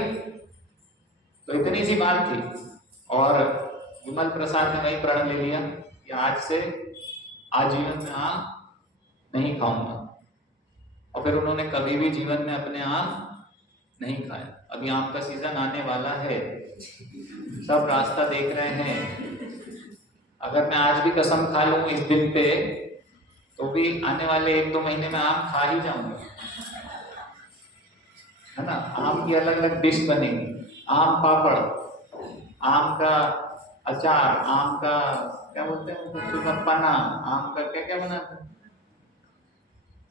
तो इतनी सी बात थी। और विमल प्रसाद ने वही प्रण ले लिया कि आज से आजीवन में आम नहीं खाऊंगा, और फिर उन्होंने कभी भी जीवन में अपने आम नहीं खाया। अभी आम का सीजन आने वाला है, सब रास्ता देख रहे हैं। अगर मैं आज भी कसम खा लूं इस दिन पे, तो भी आने वाले 1-2 महीने में आम खा ही जाऊंगा, है ना। आम की अलग अलग डिश बनेगी, आम पापड़, आम का अचार, आम का क्या बोलते हैं पन्ना, आम का क्या क्या बनाते हैं,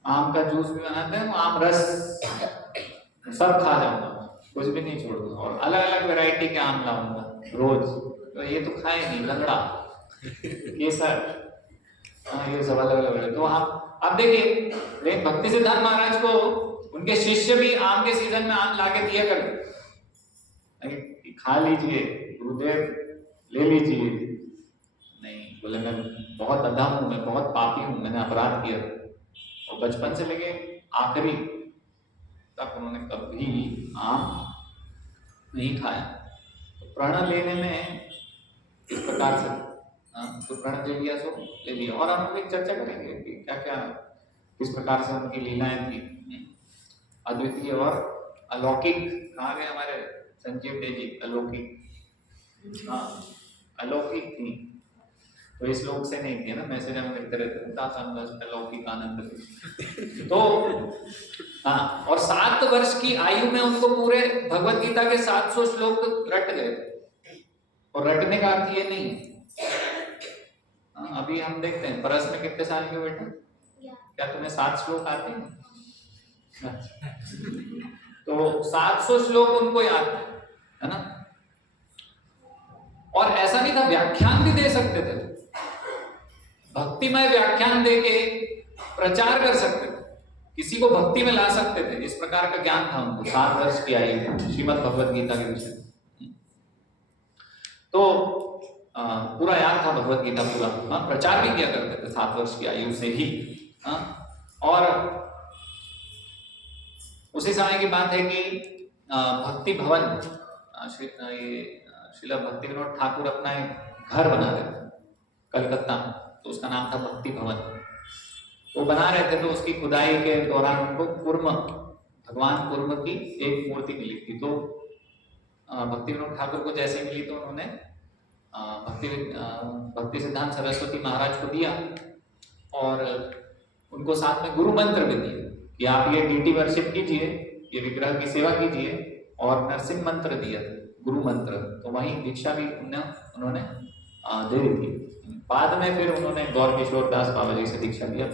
आम का जूस भी बनाते हैं, आम रस, सब खा जाऊंगा, कुछ भी नहीं छोड़ूंगा। और अलग अलग वैरायटी के आम लाऊंगा रोज। तो ये तो खाए नहीं, लंगड़ा, केसर, ये सब अलग अलग। तो आप देखिए भक्ति सिद्धांत महाराज को उनके शिष्य भी आम के सीजन में आम लाके दिया करते, खा लीजिए गुरुदेव, ले लीजिए। नहीं, बोले मैं बहुत अधम हूं, मैं बहुत पापी हूं, मैंने अपराध किया। और बचपन से लेके आखिरी तक उन्होंने कभी आम नहीं खाया। तो प्रण लेने में इस प्रकार से तो प्रण ले लिया, सो ले लिया। और हम लोग चर्चा करेंगे कि क्या क्या किस प्रकार से उनकी लीलाएं थी अद्वितीय और अलौकिक। कहाँ गए हमारे संजीव देव जी? अलौकिक, हाँ अलौकिक थी। तो इस लोक से नहीं थी ना, मैसेज हम लिखते रहते अलौकिक आनंद। तो हाँ, और 7 वर्ष की आयु में उनको पूरे भगवत गीता के 700 श्लोक रट गए। और रटने का अर्थ ये नहीं, अभी हम देखते हैं परस में कितने साल के बेटा, क्या तुम्हें 7 श्लोक आते हैं? तो 700 श्लोक उनको याद है ना। और ऐसा नहीं था, व्याख्यान भी दे सकते थे, भक्तिमय व्याख्यान देके प्रचार कर सकते थे, किसी को भक्ति में ला सकते थे। इस प्रकार का ज्ञान था उनको 7 वर्ष की आयु में श्रीमद् भगवत गीता के विषय। तो पूरा याद था भगवत गीता पूरा, प्रचार भी किया करते थे 7 वर्ष की आयु से ही। और उसी समय की बात है कि भक्ति भवन, श्रील भक्ति विनोद ठाकुर अपना एक घर बना रहे थे कलकत्ता में, तो उसका नाम था भक्ति भवन। वो बना रहे थे, तो उसकी खुदाई के दौरान उनको कुर्म, भगवान कुर्म की एक मूर्ति मिली थी। तो भक्ति विनोद ठाकुर को जैसे मिली तो उन्होंने भक्ति सिद्धांत सरस्वती महाराज को दिया, और उनको साथ में गुरु मंत्र भी दिया कि आप ये डीटी वर्शिप कीजिए, ये विग्रह की सेवा कीजिए, और नरसिंह मंत्र दिया था, गुरु मंत्र। तो वहीं दीक्षा भी उन्होंने दे दी थी। बाद में फिर उन्होंने गौर किशोर दास बाबा जी से दीक्षा दिया।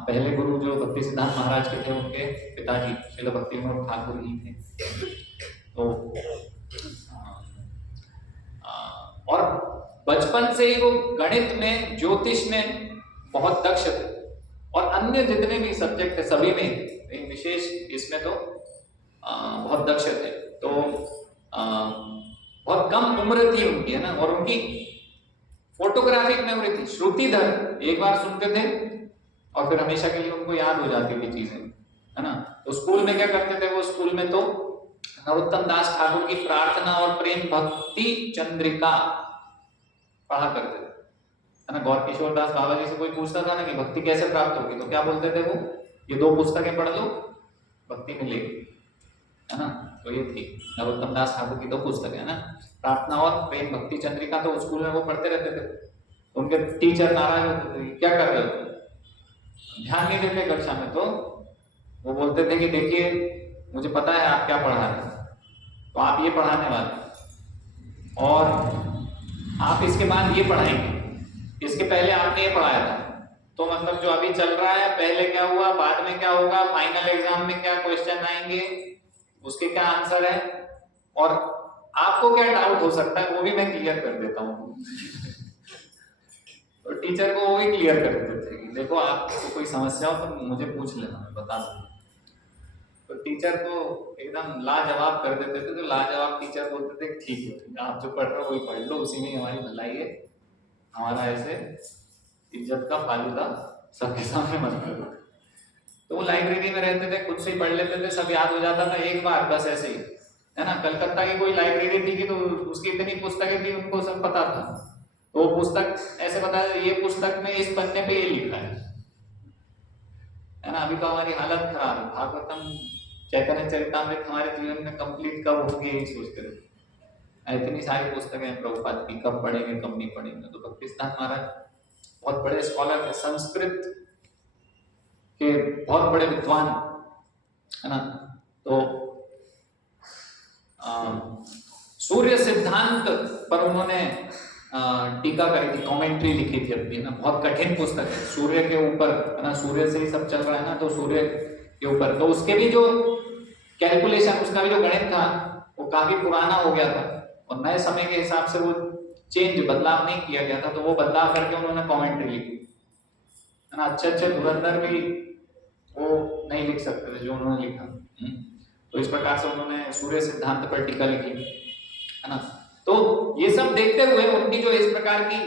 पहले गुरु जो भक्ति सिद्धांत महाराज के थे, उनके पिताजी श्रील भक्ति विनोद ठाकुर ही थे। तो और बचपन से ही वो गणित में, ज्योतिष में बहुत दक्ष थे, और अन्य जितने भी सब्जेक्ट थे सभी में, विशेष इसमें तो बहुत दक्ष थे। तो बहुत कम उम्र थी उनकी, है ना। और उनकी फोटोग्राफिक मेमोरी थी, श्रुतिधर, एक बार सुनते थे और फिर हमेशा के लिए उनको याद हो जाती थी चीजें, है ना। तो स्कूल में क्या करते थे वो, स्कूल में तो नरोत्तम दास ठाकुर की प्रार्थना और प्रेम भक्ति चंद्रिका पढ़ा करते थे। है ना। गौर किशोर दास बाबा जी से कोई पूछता था ना कि भक्ति कैसे प्राप्त होगी, तो क्या बोलते थे वो, ये 2 पुस्तकें पढ़ लो भक्ति मिलेगी, है ना। तो ये थी नरोत्तम दास ठाकुर की 2 पुस्तकें, है ना, प्रार्थना और प्रेम भक्ति चंद्रिका। तो स्कूल में वो पढ़ते रहते थे, उनके टीचर नाराज होते थे, क्या कर रहे हो, ध्यान नहीं देते कक्षा में। तो वो बोलते थे कि देखिए मुझे पता है आप क्या पढ़ा रहे हैं, तो आप ये पढ़ाने वाले और आप इसके बाद ये पढ़ाएंगे, इसके पहले आपने ये पढ़ाया था, तो मतलब जो अभी चल रहा है पहले क्या हुआ बाद में क्या होगा, फाइनल एग्जाम में क्या क्वेश्चन आएंगे, उसके क्या आंसर है, और आपको क्या डाउट हो सकता है वो भी मैं क्लियर कर देता हूँ। तो टीचर को वो भी क्लियर कर देते थे कि देखो आपको कोई समस्या हो तो मुझे पूछ लेना, मैं बता दूंगा। तो टीचर को एकदम लाजवाब कर देते थे, तो लाजवाब टीचर बोलते थे ठीक है आप जो पढ़ रहे हो वही पढ़ लो, उसी में हमारी भलाई है, हमारा ऐसे इज्जत का फालूदा सबके सामने मत करो। तो वो लाइब्रेरी में रहते थे, खुद से ही पढ़ लेते थे, सब याद हो जाता था एक बार, बस ऐसे ही, है ना। कलकत्ता की कोई लाइब्रेरी थी कि तो उसकी इतनी पुस्तकें थी, उनको सब पता था, तो वो पुस्तक ऐसे बता, ये पुस्तक में इस पन्ने पे ये लिखा है ना। अभी तो हमारी हालत खराब है, भागवतम चैतन्य चरितामृत हमारे जीवन में कंप्लीट कब होगी यही सोचते रहते, इतनी सारी पुस्तकें प्रभुपाद की, कब पढ़ेंगे कब नहीं पढ़ेंगे। तो भक्ति सिद्धांत महाराज बहुत बड़े स्कॉलर थे, संस्कृत के बहुत बड़े विद्वान, है ना। तो सूर्य सिद्धांत पर उन्होंने टीका करी थी, कमेंट्री लिखी थी अपनी, ना बहुत कठिन पुस्तक है, सूर्य के ऊपर, है ना, सूर्य से ही सब चल रहा है ना, तो सूर्य के ऊपर, तो उसके भी जो कैलकुलेशन, उसका भी जो गणित था वो काफी पुराना हो गया था, और नए समय के हिसाब से वो चेंज बदलाव नहीं किया गया था, तो वो बदलाव करके उन्होंने कमेंट्री लिखी, है ना। अच्छे अच्छे धुरंधर भी वो नहीं लिख सकते थे जो उन्होंने लिखा। तो इस प्रकार से उन्होंने सूर्य सिद्धांत पर टीका लिखी, है ना। तो ये सब देखते हुए उनकी जो इस प्रकार की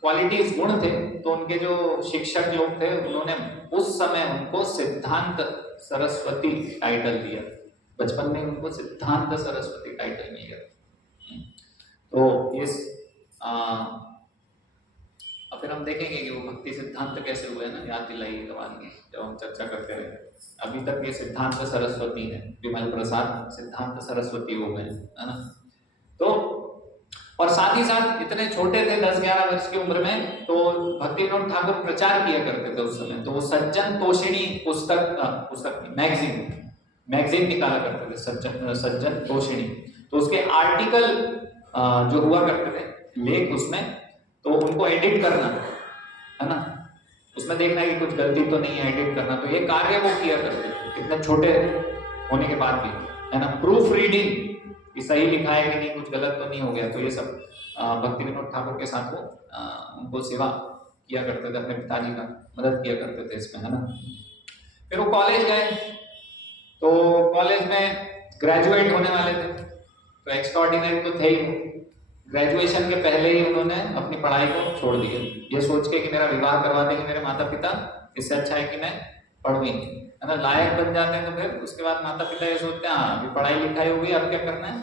क्वालिटीज गुण थे, तो उनके जो शिक्षक लोग थे उन्होंने उस समय उनको सिद्धांत सरस्वती टाइटल दिया, बचपन में उनको सिद्धांत सरस्वती टाइटल मिल गया। तो इस अब फिर हम देखेंगे कि वो भक्ति सिद्धांत कैसे हुए ना, याद दिलाइएगा बाद में जब हम चर्चा करते रहे। अभी तक ये सिद्धांत सरस्वती है, विमल प्रसाद सिद्धांत सरस्वती हो गए, है ना। तो और साथ ही साथ इतने छोटे थे 10-11 वर्ष की उम्र में, तो भक्ति विनोद ठाकुर प्रचार किया करते थे उस समय। तो वो सज्जन तोषिणी पुस्तक मैगजीन निकाला करते थे, सज्जन तोषिणी। तो उसके आर्टिकल जो हुआ करते थे, लेख उसमें, तो उनको एडिट करना, है ना, उसमें देखना कि कुछ गलती तो नहीं है, एडिट करना, तो ये कार्य वो किया करते थे इतने छोटे होने के बाद भी, है ना। प्रूफ रीडिंग कि सही लिखा है कि नहीं, कुछ गलत तो नहीं हो गया, तो ये सब भक्ति विनोद ठाकुर के साथ वो उनको सेवा किया करते थे, अपने पिताजी का मदद किया करते थे इसमें, है ना। फिर वो कॉलेज गए, तो कॉलेज में ग्रेजुएट होने वाले थे, तो एक्स्ट्राऑर्डिनरी तो थे ही, ग्रेजुएशन के पहले ही उन्होंने अपनी पढ़ाई को छोड़ दिया, ये सोच के कि मेरा विवाह करवा देंगे मेरे माता पिता, इससे अच्छा है कि मैं पढ़ूं ही नहीं, है ना। लायक बन जाते हैं तो फिर उसके बाद माता पिता ये सोचते हैं हाँ अभी पढ़ाई लिखाई हो गई, अब क्या करना है,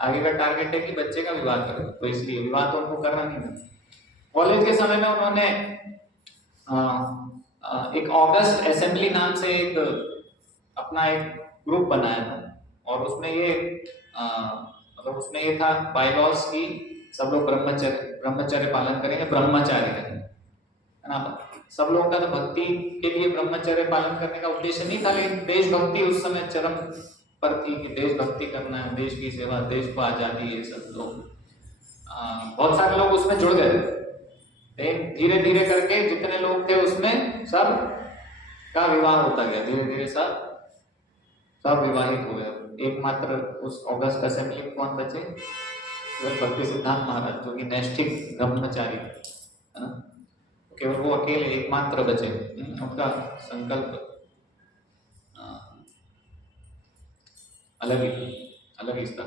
आगे का टारगेट है कि बच्चे का विवाह करो, तो इसलिए विवाह तो उनको करना नहीं था। कॉलेज के समय में उन्होंने एक ऑगस्ट असेंबली नाम से एक अपना एक ग्रुप बनाया था, और उसमें ये मतलब उसमें ये था बायलॉज की सब लोग ब्रह्मचर्य पालन करेंगे, ब्रह्मचारी रहेंगे, है ना। सब लोगों का तो भक्ति के लिए ब्रह्मचर्य पालन करने का उद्देश्य नहीं था, लेकिन देशभक्ति उस समय चरम पर थी कि देशभक्ति करना है, देश की सेवा, देश को आजादी, ये सब लोग बहुत सारे लोग उसमें जुड़ गए, लेकिन धीरे धीरे करके जितने लोग थे उसमें सब का विवाह होता गया, धीरे धीरे सब विवाहित हो गए। एकमात्र उस अगस्त असेंबली में कौन बचे, भक्ति सिद्धांत महाराज, जो कि नैष्ठिक ब्रह्मचारी, है ना, केवल वो अकेले एकमात्र बचे, उनका संकल्प अलग ही स्तर।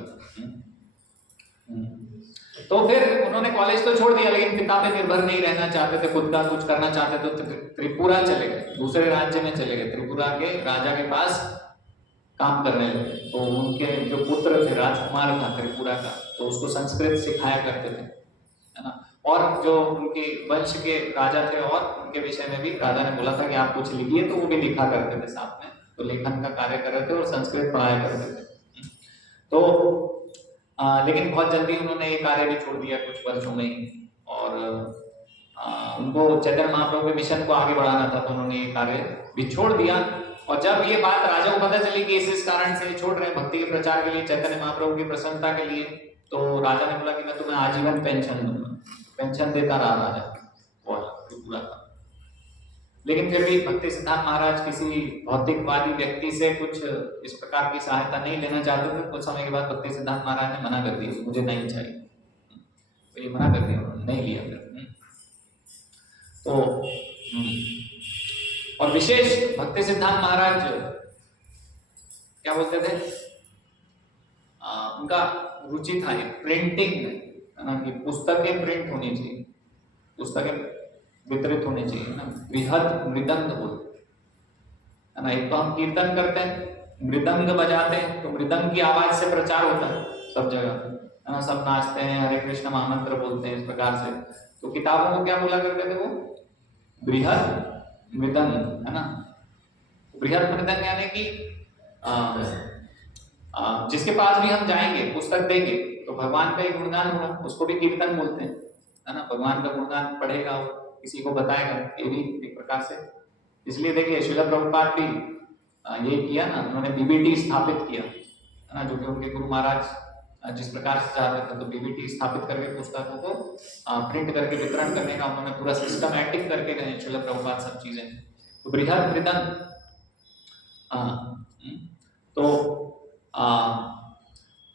तो फिर उन्होंने कॉलेज तो छोड़ दिया, लेकिन पिता पे निर्भर नहीं रहना चाहते थे, खुद का कुछ करना चाहते थे, तो त्रिपुरा चले गए, दूसरे राज्य में चले गए, त्रिपुरा के राजा के पास काम करने लगे। तो उनके जो पुत्र थे, राजकुमार था त्रिपुरा का, तो उसको संस्कृत सिखाया करते थे, है ना। और जो उनके वंश के राजा थे और उनके विषय में भी राजा ने बोला था कि आप कुछ लिखिए, तो वो भी लिखा करते थे साथ में, तो लेखन का कार्य कर रहे थे और संस्कृत पढ़ाया करते थे। तो लेकिन बहुत जल्दी उन्होंने ये कार्य भी छोड़ दिया कुछ वर्षों में ही, और उनको चैतन्य महाप्रभु के मिशन को आगे बढ़ाना था, तो उन्होंने ये कार्य भी छोड़ दिया। और जब ये बात राजा को पता चली कि इस कारण से छोड़ रहे हैं भक्ति के प्रचार के लिए, चैतन्य महाप्रभु की प्रसन्नता के लिए, तो राजा ने बोला कि मैं तुम्हें आजीवन पेंशन दूंगा। पेंशन देता रहा राजा पूरा था। लेकिन फिर भी भक्ति सिद्धांत महाराज किसी भौतिकवादी व्यक्ति से कुछ इस प्रकार की सहायता नहीं लेना चाहते थे। कुछ समय के बाद भक्ति सिद्धांत महाराज ने मना कर दिया, मुझे नहीं चाहिए, तो ये मना कर दिया, नहीं लिया फिर। तो और विशेष भक्ति सिद्धांत महाराज क्या बोलते थे, उनका रुचि था प्रिंटिंग में, है ना, कि पुस्तकें प्रिंट होनी चाहिए, पुस्तकें वितरित होनी चाहिए ना। बृहद मृदंग बोलते है ना। एक तो हम कीर्तन करते हैं, मृदंग बजाते हैं, तो मृदंग की आवाज से प्रचार होता है सब जगह, है ना, सब नाचते हैं, हरे कृष्ण महामंत्र बोलते हैं इस प्रकार से। तो किताबों को क्या बोला करते थे वो, बृहद मृदंग, है ना। बृहद मृदंग यानी कि जिसके पास भी हम जाएंगे पुस्तक देंगे तो भगवान का एक गुणगान होगा, उसको भी कीर्तन बोलते हैं, है ना। भगवान का गुणगान पढ़ेगा, किसी को बताएगा, ये भी एक प्रकार से। इसलिए देखिए श्रील प्रभुपाद भी ये किया ना, उन्होंने बीबीटी स्थापित किया, है ना, जो कि उनके गुरु महाराज जिस प्रकार से चाहते थे, तो बीबीटी स्थापित करके पुस्तकों को प्रिंट करके वितरण करने का उन्होंने पूरा सिस्टमैटिक करके गए श्रील प्रभुपाद सब चीजें। तो बृहद मृदंग, तो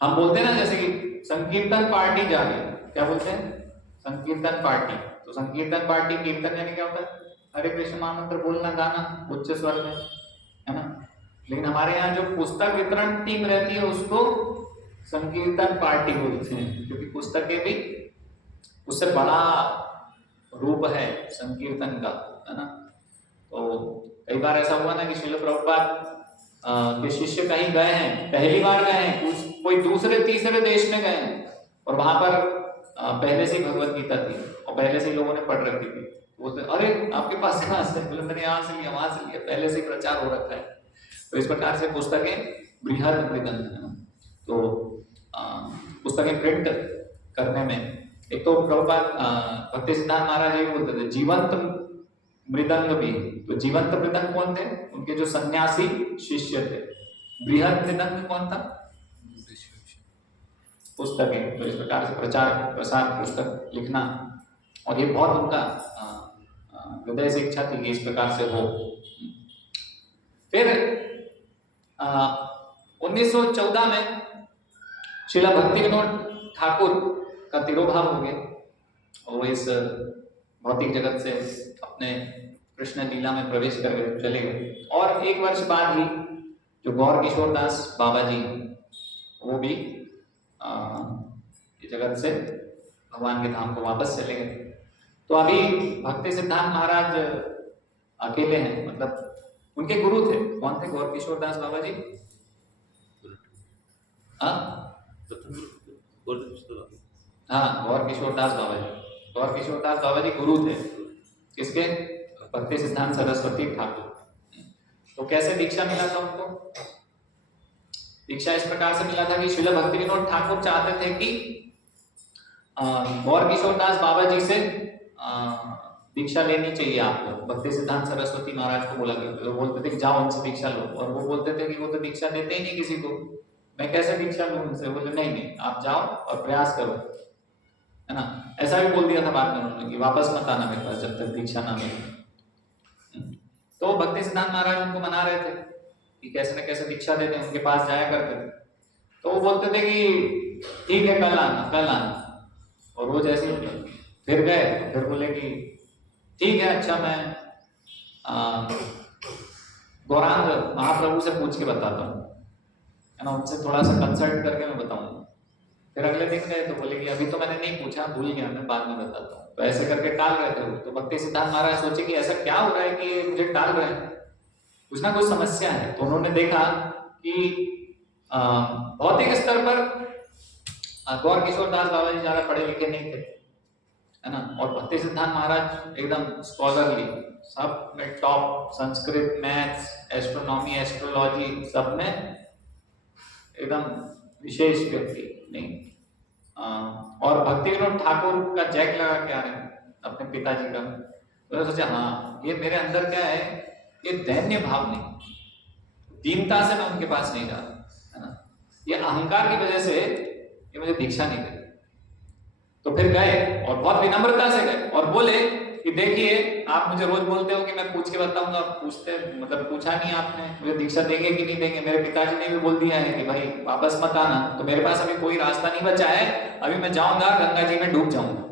हम बोलते हैं ना, जैसे कि संकीर्तन पार्टी जा रही, क्या बोलते हैं, संकीर्तन पार्टी। तो संकीर्तन पार्टी, कीर्तन यानी क्या होता है, हरे कृष्ण महामंत्र बोलना, गाना उच्च स्वर में, है ना। लेकिन हमारे यहाँ जो पुस्तक वितरण टीम रहती है उसको संकीर्तन पार्टी बोलते हैं, क्योंकि पुस्तकें भी उससे बड़ा रूप है संकीर्तन का, है ना। तो कई बार ऐसा हुआ ना कि श्रील प्रभुपाद के शिष्य कहीं गए हैं, पहली बार गए हैं, कोई दूसरे तीसरे देश में गए हैं, और वहां पर पहले से ही भगवत गीता थी और पहले से ही लोगों ने पढ़ रखी थी। बोलते अरे आपके पास कहाँ से, बोले मैंने यहाँ से लिया, वहां से लिया, पहले से ही प्रचार हो रखा है। तो इस प्रकार से पुस्तकें बृहद मृदंग, है ना। तो पुस्तकें प्रिंट करने में एक तो प्रभुपाद भक्ति सिद्धांत महाराज ये बोलते थे जीवंत मृदंग भी। तो जीवंत मृदंग कौन थे, उनके जो सन्यासी शिष्य थे। बृहद मृदंग कौन था, पुस्तकें। तो इस प्रकार से प्रचार प्रसार पुस्तक लिखना, और ये बहुत उनका हृदय से इच्छा थी कि इस प्रकार से हो। फिर 1914 में श्रील भक्ति विनोद ठाकुर का तिरोभाव हो गया, और वो इस भौतिक जगत से अपने कृष्ण लीला में प्रवेश कर गए, चले गए। और एक वर्ष बाद ही जो गौर किशोर दास बाबा जी, वो भी इस जगत से भगवान के धाम को वापस चले गए। तो अभी भक्ति सिद्धांत महाराज अकेले हैं, मतलब उनके गुरु थे, कौन थे, गौर किशोर दास बाबा जी। हाँ, गौर किशोर दास बाबा जी, गौर किशोर दास बाबा जी गुरु थे किसके, भक्ति सिद्धांत सरस्वती ठाकुर। तो कैसे दीक्षा मिला था उनको, दीक्षा इस प्रकार से मिला था कि श्रील भक्ति विनोद ठाकुर चाहते थे कि गौर किशोर दास बाबा जी से दीक्षा लेनी चाहिए आपको। भक्ति सिद्धांत सरस्वती महाराज को बोला करते, तो बोलते थे कि जाओ उनसे दीक्षा लो, और वो बोलते थे कि वो तो दीक्षा देते ही नहीं किसी को, मैं कैसे दीक्षा लूं उनसे। बोले नहीं नहीं, आप जाओ और प्रयास करो, है ना। ऐसा भी बोल दिया था बाद में उन्होंने कि वापस मत आना मेरे पास जब तक दीक्षा ना मिले। तो भक्ति सिद्धांत महाराज उनको मना रहे थे कि कैसे न कैसे दीक्षा देते, उनके पास जाया करते थे। तो वो बोलते थे कि ठीक है कल आना, कल आना, और रोज ऐसे ही फिर गए, फिर बोले कि ठीक है, अच्छा मैं गौरांग महाप्रभु से पूछ के बताता हूँ, है ना, उनसे थोड़ा सा कंसल्ट करके मैं बताऊंगा। फिर अगले दिन गए तो बोले कि अभी तो मैंने नहीं पूछा, भूल गया, मैं बाद में बताता हूँ। तो ऐसे करके टाल रहे थे। तो भक्ति सिद्धांत महाराज सोचे कि ऐसा क्या हो रहा है कि मुझे टाल रहे हैं, कुछ ना कुछ समस्या है। तो उन्होंने देखा कि भौतिक स्तर पर गौर किशोर दास बाबा जी ज्यादा पढ़े लिखे नहीं थे, है ना। और भक्ति सिद्धांत महाराज एकदम स्कॉलरली, सब में top, Sanskrit, maths, astronomy, astrology, सब में एकदम विशेष व्यक्ति नहीं। और भक्ति विनोद ठाकुर का जैक लगा के आ रहे हैं अपने पिताजी का। तो मैंने सोचा हाँ, ये मेरे अंदर क्या है, ये दैन्य भाव नहीं, दीनता से मैं उनके पास नहीं जा रहा, है ना। ये अहंकार की वजह से ये मुझे दीक्षा नहीं देती। तो फिर गए और बहुत विनम्रता से गए और बोले कि देखिए, आप मुझे रोज बोलते हो कि मैं पूछ के बताऊंगा, पूछते मतलब पूछा नहीं आपने, मुझे दीक्षा देंगे कि नहीं देंगे। मेरे पिताजी ने भी बोल दिया है कि भाई वापस मत आना, तो मेरे पास अभी कोई रास्ता नहीं बचा है, अभी मैं जाऊंगा गंगा जी में डूब जाऊंगा,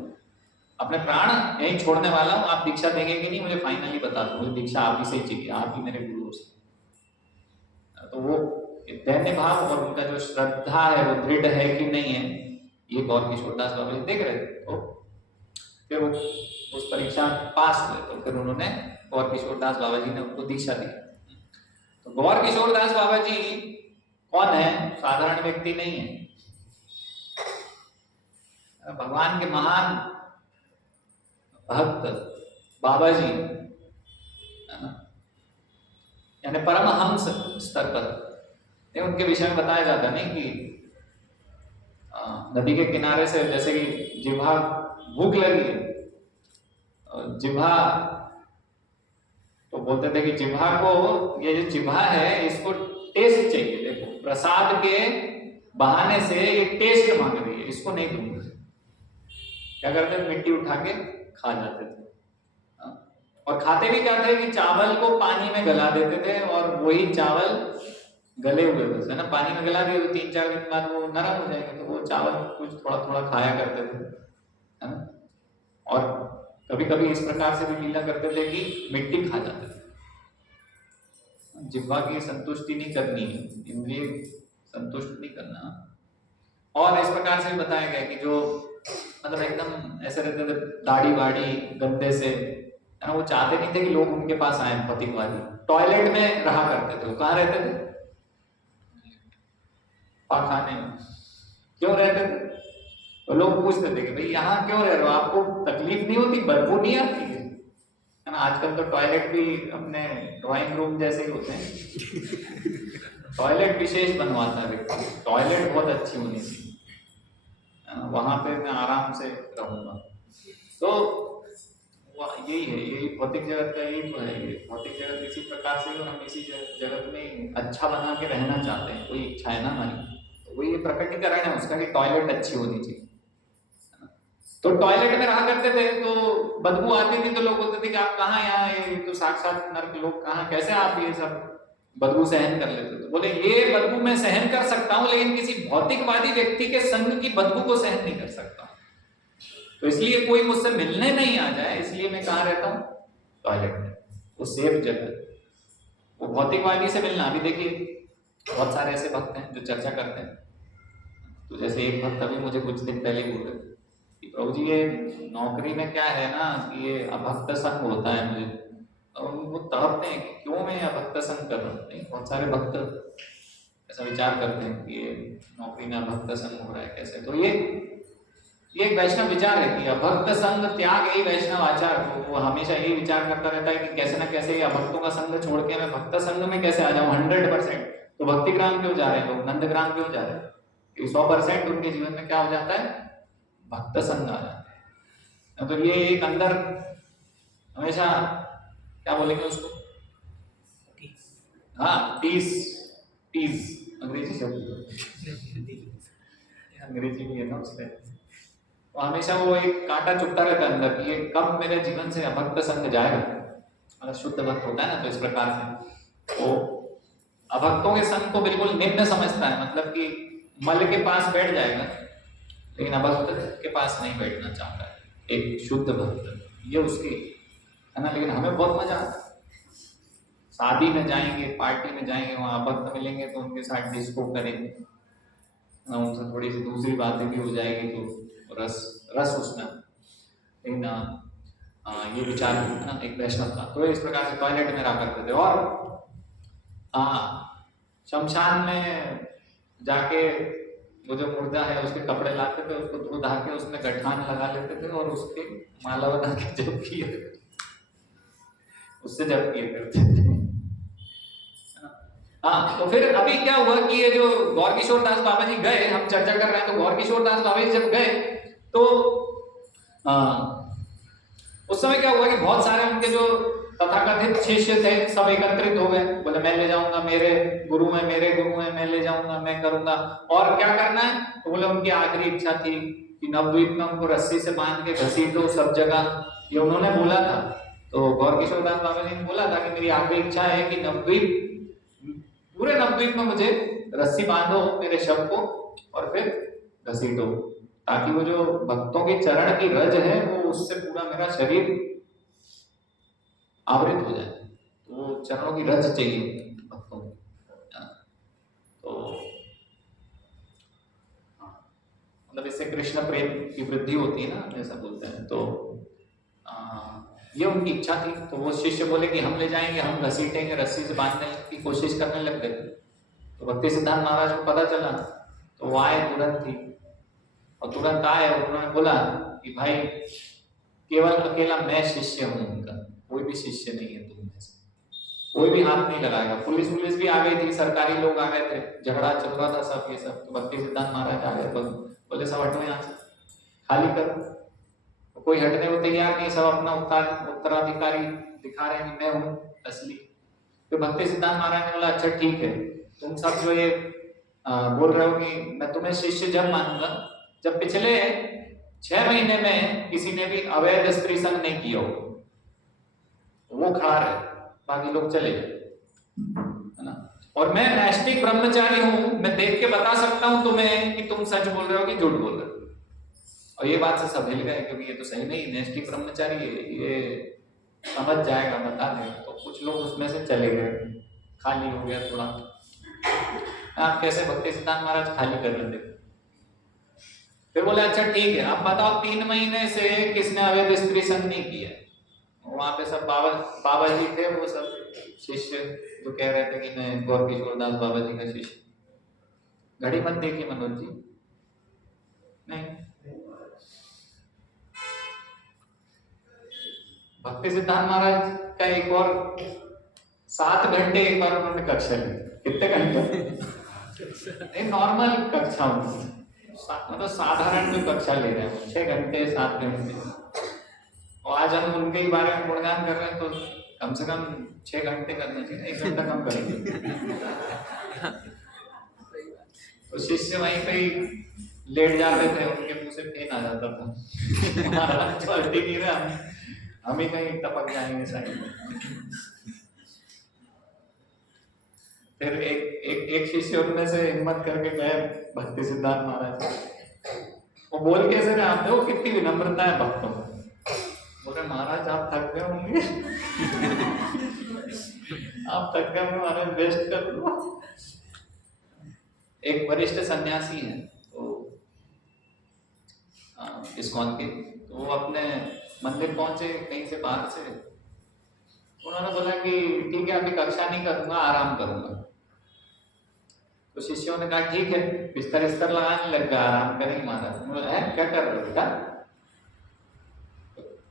अपने प्राण यहीं छोड़ने वाला हूं, आप दीक्षा देंगे कि नहीं मुझे फाइनली बता दो, मुझे दीक्षा आप ही से ही चाहिए, आप ही मेरे गुरु से। तो वो दैन्य भाव और उनका जो श्रद्धा है वो दृढ़ है कि नहीं है, ये गौर किशोर दास बाबा जी देख रहे थे। तो फिर वो उस परीक्षा पास हुए, तो फिर उन्होंने गौर किशोर दास बाबा जी ने उनको दीक्षा दी। तो गौर किशोर दास बाबा जी कौन है, साधारण व्यक्ति नहीं है, भगवान के महान भक्त बाबा जी, यानी परमहंस स्तर पर। उनके विषय में बताया जाता नहीं कि नदी के किनारे से जैसे कि जिह्वा भूख लगी है, जिह्वा तो बोलते थे कि जिह्वा को, ये जो जिह्वा है इसको टेस्ट चाहिए, देखो प्रसाद के बहाने से ये टेस्ट मांग रही है, इसको नहीं दूंगा। क्या करते थे, मिट्टी उठा के खा जाते थे। और खाते भी क्या थे कि चावल को पानी में गला देते थे, और वही चावल गले हुए बस, है ना, पानी में गला दिए तो 3-4 दिन बाद वो नरम हो जाएंगे, तो वो चावल कुछ थोड़ा थोड़ा खाया करते थे, है ना। और कभी कभी इस प्रकार से भी लीला करते थे कि मिट्टी खा जाते थे। जिह्वा की संतुष्टि नहीं करनी है, इंद्रिय संतुष्ट नहीं करना। और इस प्रकार से भी बताया गया कि जो मतलब एकदम ऐसे रहते थे, दाढ़ी वाड़ी गंदे से, है ना, वो चाहते नहीं थे कि लोग उनके पास आए भौतिकवादी। टॉयलेट में रहा करते थे। वो कहाँ रहते थे, पाखाने में। क्यों रहते थे, तो लोग पूछते थे कि भाई यहाँ क्यों रह रहे हो, आपको तकलीफ नहीं होती, बदबू नहीं आती है ना। आजकल तो टॉयलेट भी अपने ड्राइंग रूम जैसे ही होते हैं। टॉयलेट विशेष बनवाता है व्यक्ति, टॉयलेट बहुत अच्छी होनी चाहिए, वहां पे मैं आराम से रहूंगा। तो यही है, यही भौतिक जगत का यही तो है। ये भौतिक जगत इसी प्रकार से, और हम इसी जगत में अच्छा बना के रहना चाहते हैं, कोई इच्छा है ना हमारी, तो वही प्रकटीकरण है उसका कि टॉयलेट अच्छी होनी चाहिए। तो टॉयलेट में रहा करते थे, तो बदबू आती थी, तो लोग बोलते थे कि आप कहाँ, यहाँ ये तो साक्षात नर्क लोग, कहाँ कैसे आप ये सब बदबू सहन कर लेते? तो बोले ये बदबू मैं सहन कर सकता हूं, लेकिन किसी भौतिकवादी व्यक्ति के संग की बदबू को सहन नहीं कर सकता। तो इसलिए कोई मुझसे मिलने नहीं आ जाए, इसलिए मैं कहाँ रहता हूँ, टॉयलेट में, वो सेफ जगह। वो भौतिकवादी से मिलना, अभी देखिए बहुत सारे ऐसे भक्त हैं जो चर्चा करते हैं। तो जैसे एक भक्त अभी मुझे कुछ दिन पहले बोल रहे थे कि प्रभु जी ये नौकरी में क्या है ना कि ये अभक्त संग होता है मुझे, और वो तड़पते हैं कि क्यों मैं अभक्त संग कर रहा हूँ। नहीं, बहुत सारे भक्त ऐसा विचार करते हैं कि ये नौकरी में अभक्त संग हो रहा है कैसे। तो ये एक वैष्णव विचार है कि अभक्त संग त्याग यही वैष्णव आचार। तो वो हमेशा यही विचार करता रहता है कि कैसे ना कैसे ये अभक्तों का संग छोड़ के मैं भक्त संग में कैसे आ जाऊं 100%। तो भक्तिग्राम क्यों जा रहे हैं लोग, नंदग्राम क्यों जा रहे हैं? 100% उनके जीवन में क्या हो जाता है, भक्त संग आ जाता है। तो ये एक अंदर हमेशा क्या बोलेंगे उसको, हाँ टीज अंग्रेजी शब्द, अंग्रेजी भी है ना उससे। तो हमेशा वो एक कांटा चुभता रहता है अंदर कि ये कब मेरे जीवन से अभक्त संग जाएगा। अगर शुद्ध भक्त होता है ना, तो इस प्रकार से वो अभक्तों के संग को बिल्कुल निम्न समझता है, मतलब कि मल के पास बैठ जाएगा, लेकिन अभक्त के पास नहीं बैठना चाहता है एक शुद्ध भक्त, ये उसकी है ना। लेकिन हमें बहुत मजा आता है, शादी में जाएंगे, पार्टी में जाएंगे, वहां भक्त मिलेंगे तो उनके साथ डिस्को करेंगे, उनसे थोड़ी सी दूसरी बातें भी हो जाएगी, तो रस उसमें। लेकिन ये विचार ना एक वैष्णव का, तो इस प्रकार से टॉयलेट में रहा करते थे। और शमशान में जाके वो जो मुर्दा है उसके कपड़े लाते थे, उसको धो धा के उसमें गठान लगा लेते थे और उसकी माला बना के जप किए थे, उससे जप किए करते थे। हाँ, तो फिर अभी क्या हुआ कि ये जो गौर किशोर दास बाबा जी गए, हम चर्चा कर रहे हैं, तो गौर किशोर दास बाबा जी जब गए तो उस समय क्या हुआ कि बहुत सारे उनके जो तथाकथित शिष्य थे सब एकत्रित हो गए, बोले मैं ले जाऊंगा, मेरे गुरु हैं, मेरे गुरु हैं, मैं ले जाऊंगा, मैं करूंगा। और क्या करना है, तो बोले उनकी आखिरी इच्छा थी कि नवद्वीप में उनको रस्सी से बांध के घसीटो सब जगह, ये उन्होंने बोला था। तो गौर किशोर दास बाबा जी ने बोला था कि मेरी आखिरी इच्छा है कि नवद्वीप, पूरे नवद्वीप में मुझे रस्सी बांधो मेरे शव को और फिर घसीटो, ताकि वो जो भक्तों के चरण की रज है वो उससे पूरा मेरा शरीर आवृत हो जाए। तो वो चरणों की रज चाहिए भक्तों की। तो मतलब इससे कृष्ण प्रेम की वृद्धि होती है ना, जैसा बोलते हैं। तो ये उनकी इच्छा थी। तो वो शिष्य बोले कि हम ले जाएंगे, हम घसीटेंगे, रस्सी से बांधने की कोशिश करने लग गए। तो भक्ति सिद्धांत महाराज को पता चला, तो वो आए तुरंत ही, और तुरंत आए और उन्होंने बोला कि भाई केवल अकेला मैं शिष्य हूं उनका, कोई भी शिष्य नहीं है तुम में से, कोई भी हाथ नहीं लगाएगा। पुलिस भी आ गई थी, सरकारी लोग आ गए थे, झगड़ा चल रहा था सब, ये सब। तो भक्ति सिद्धांत महाराज आ गए, बोले सब हटो यहाँ से, खाली करो। तो कोई हटने को तैयार नहीं, सब अपना उत्तराधिकारी दिखा रहे हैं कि मैं हूँ असली। तो भक्ति सिद्धांत महाराज ने बोला अच्छा ठीक है, तुम सब जो ये बोल रहे हो कि मैं तुम्हें शिष्य जब मानूंगा जब पिछले 6 महीने में किसी ने भी अवैध स्त्री संग नहीं किया हो, वो खड़ा रहे, बाकी लोग चले गए, है ना। और मैं नैष्ठिक ब्रह्मचारी हूं, मैं देख के बता सकता हूं तुम्हें कि तुम सच बोल रहे हो कि झूठ बोल रहे हो। और ये बात से सब हिल गए, क्योंकि ये तो सही नहीं, नैष्ठिक ब्रह्मचारी ये समझ जाएगा, बता देगा। तो कुछ लोग उसमें से चले गए, खाली हो गया थोड़ा। आप कैसे भक्ति सिद्धांत महाराज खाली कर लेते। फिर बोले अच्छा ठीक है, आप बताओ 3 महीने से किसने अवैध स्त्री संग नहीं किया। वहां पे सब बाबा जी थे, वो सब शिष्य जो कह रहे थे कि मैं गौर किशोर दास बाबा जी का शिष्य। घड़ी मत देखिए मनोज जी, नहीं। भक्ति सिद्धांत महाराज का एक और 7 घंटे एक बार उन्होंने कक्षा ली। कितने घंटे? नॉर्मल कक्षा, मतलब साधारण जो कक्षा ले रहे हैं 6 घंटे 7 घंटे। और आज हम उनके ही बारे में गुणगान कर रहे हैं, तो कम से कम 6 घंटे करना चाहिए, 1 घंटा कम करेंगे। तो शिष्य वहीं पे ही लेट जाते थे, उनके मुंह से फेन आ जाता था। हम ही कहीं टपक जाएंगे साइड। फिर एक शिष्य उनमें से हिम्मत करके गए भक्ति सिद्धांत महाराज। वो बोल कैसे रहे, आप देखो कितनी विनम्रता है भक्तों में। बोले महाराज आप थक गए होंगे, आप थक गए होंगे महाराज, रेस्ट कर लो। एक वरिष्ठ सन्यासी है तो इस्कॉन के, तो वो अपने मंदिर पहुंचे कहीं से बाहर से। उन्होंने बोला कि ठीक है अभी कक्षा नहीं करूंगा, आराम करूंगा। तो शिष्यों ने कहा ठीक है, बिस्तर लगाने लग गया, आराम करेंगे महाराज। क्या कर रहे हो बेटा,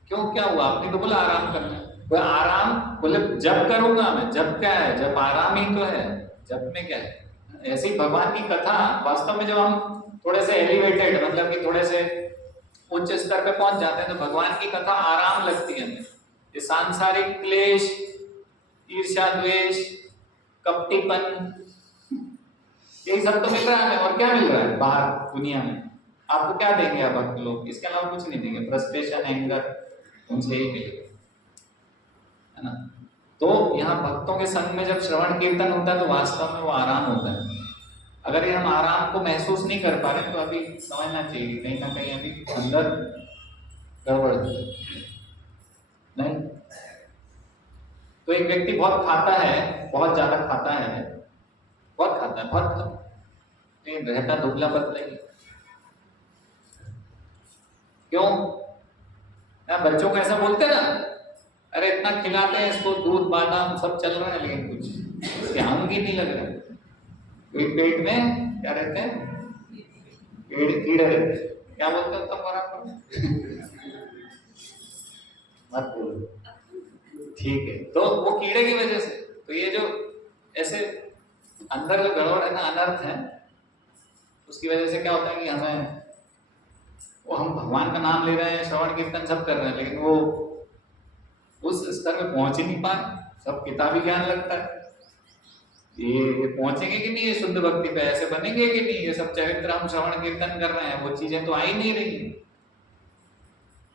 क्यों क्या हुआ? आपने तो बोला आराम करना है। बोले आराम, बोले जब करूंगा मैं। जब क्या है, जब आराम ही तो है, जब में क्या है। ऐसी भगवान की कथा वास्तव में जब हम थोड़े से एलिवेटेड, मतलब कि थोड़े से उच्च स्तर पे पहुंच जाते हैं, तो भगवान की कथा आराम लगती है हमें। ये सांसारिक क्लेश, ईर्ष्या, द्वेष, कपटीपन, यही सब तो मिल रहा है। और क्या मिल रहा है बाहर दुनिया में? आपको क्या देंगे आप भक्त लोग? इसके अलावा कुछ नहीं देंगे। फ्रस्ट्रेशन, एंगर, उनसे ही मिलेगा, है ना। तो यहाँ भक्तों के संग में जब श्रवण कीर्तन होता है तो वास्तव में वो आराम होता है। अगर ये हम आराम को महसूस नहीं कर पा रहे तो अभी समझना चाहिए कहीं ना कहीं अभी अंदर गड़बड़ नहीं। तो एक व्यक्ति बहुत खाता है, बहुत ज्यादा खाता है, बहुत खाता है, बहुत रहता दुबला पतला ही। क्यों? बच्चों को ऐसा बोलते ना, अरे इतना खिलाते हैं इसको, दूध बादाम सब चल रहा है, लेकिन कुछ इसके अंग ही नहीं लग रहा। पेट में क्या रहते हैं? कीड़े रहते हैं, क्या बोलते हो तब बराबर मत बोलो, ठीक है। तो वो कीड़े की वजह से, तो ये जो ऐसे अंदर जो गड़बड़ है ना, अनर्थ है, उसकी वजह से क्या होता है कि हमें, वो हम भगवान का नाम ले रहे हैं, श्रवण कीर्तन सब कर रहे हैं, लेकिन वो उस स्तर पे पहुंच ही नहीं पा रहे। सब किताबी ज्ञान लगता है, ये पहुंचेंगे कि नहीं, ये शुद्ध भक्ति पे ऐसे बनेंगे कि नहीं, ये सब चरित्र हम श्रवण कीर्तन कर रहे हैं, वो चीजें तो आ ही नहीं रही।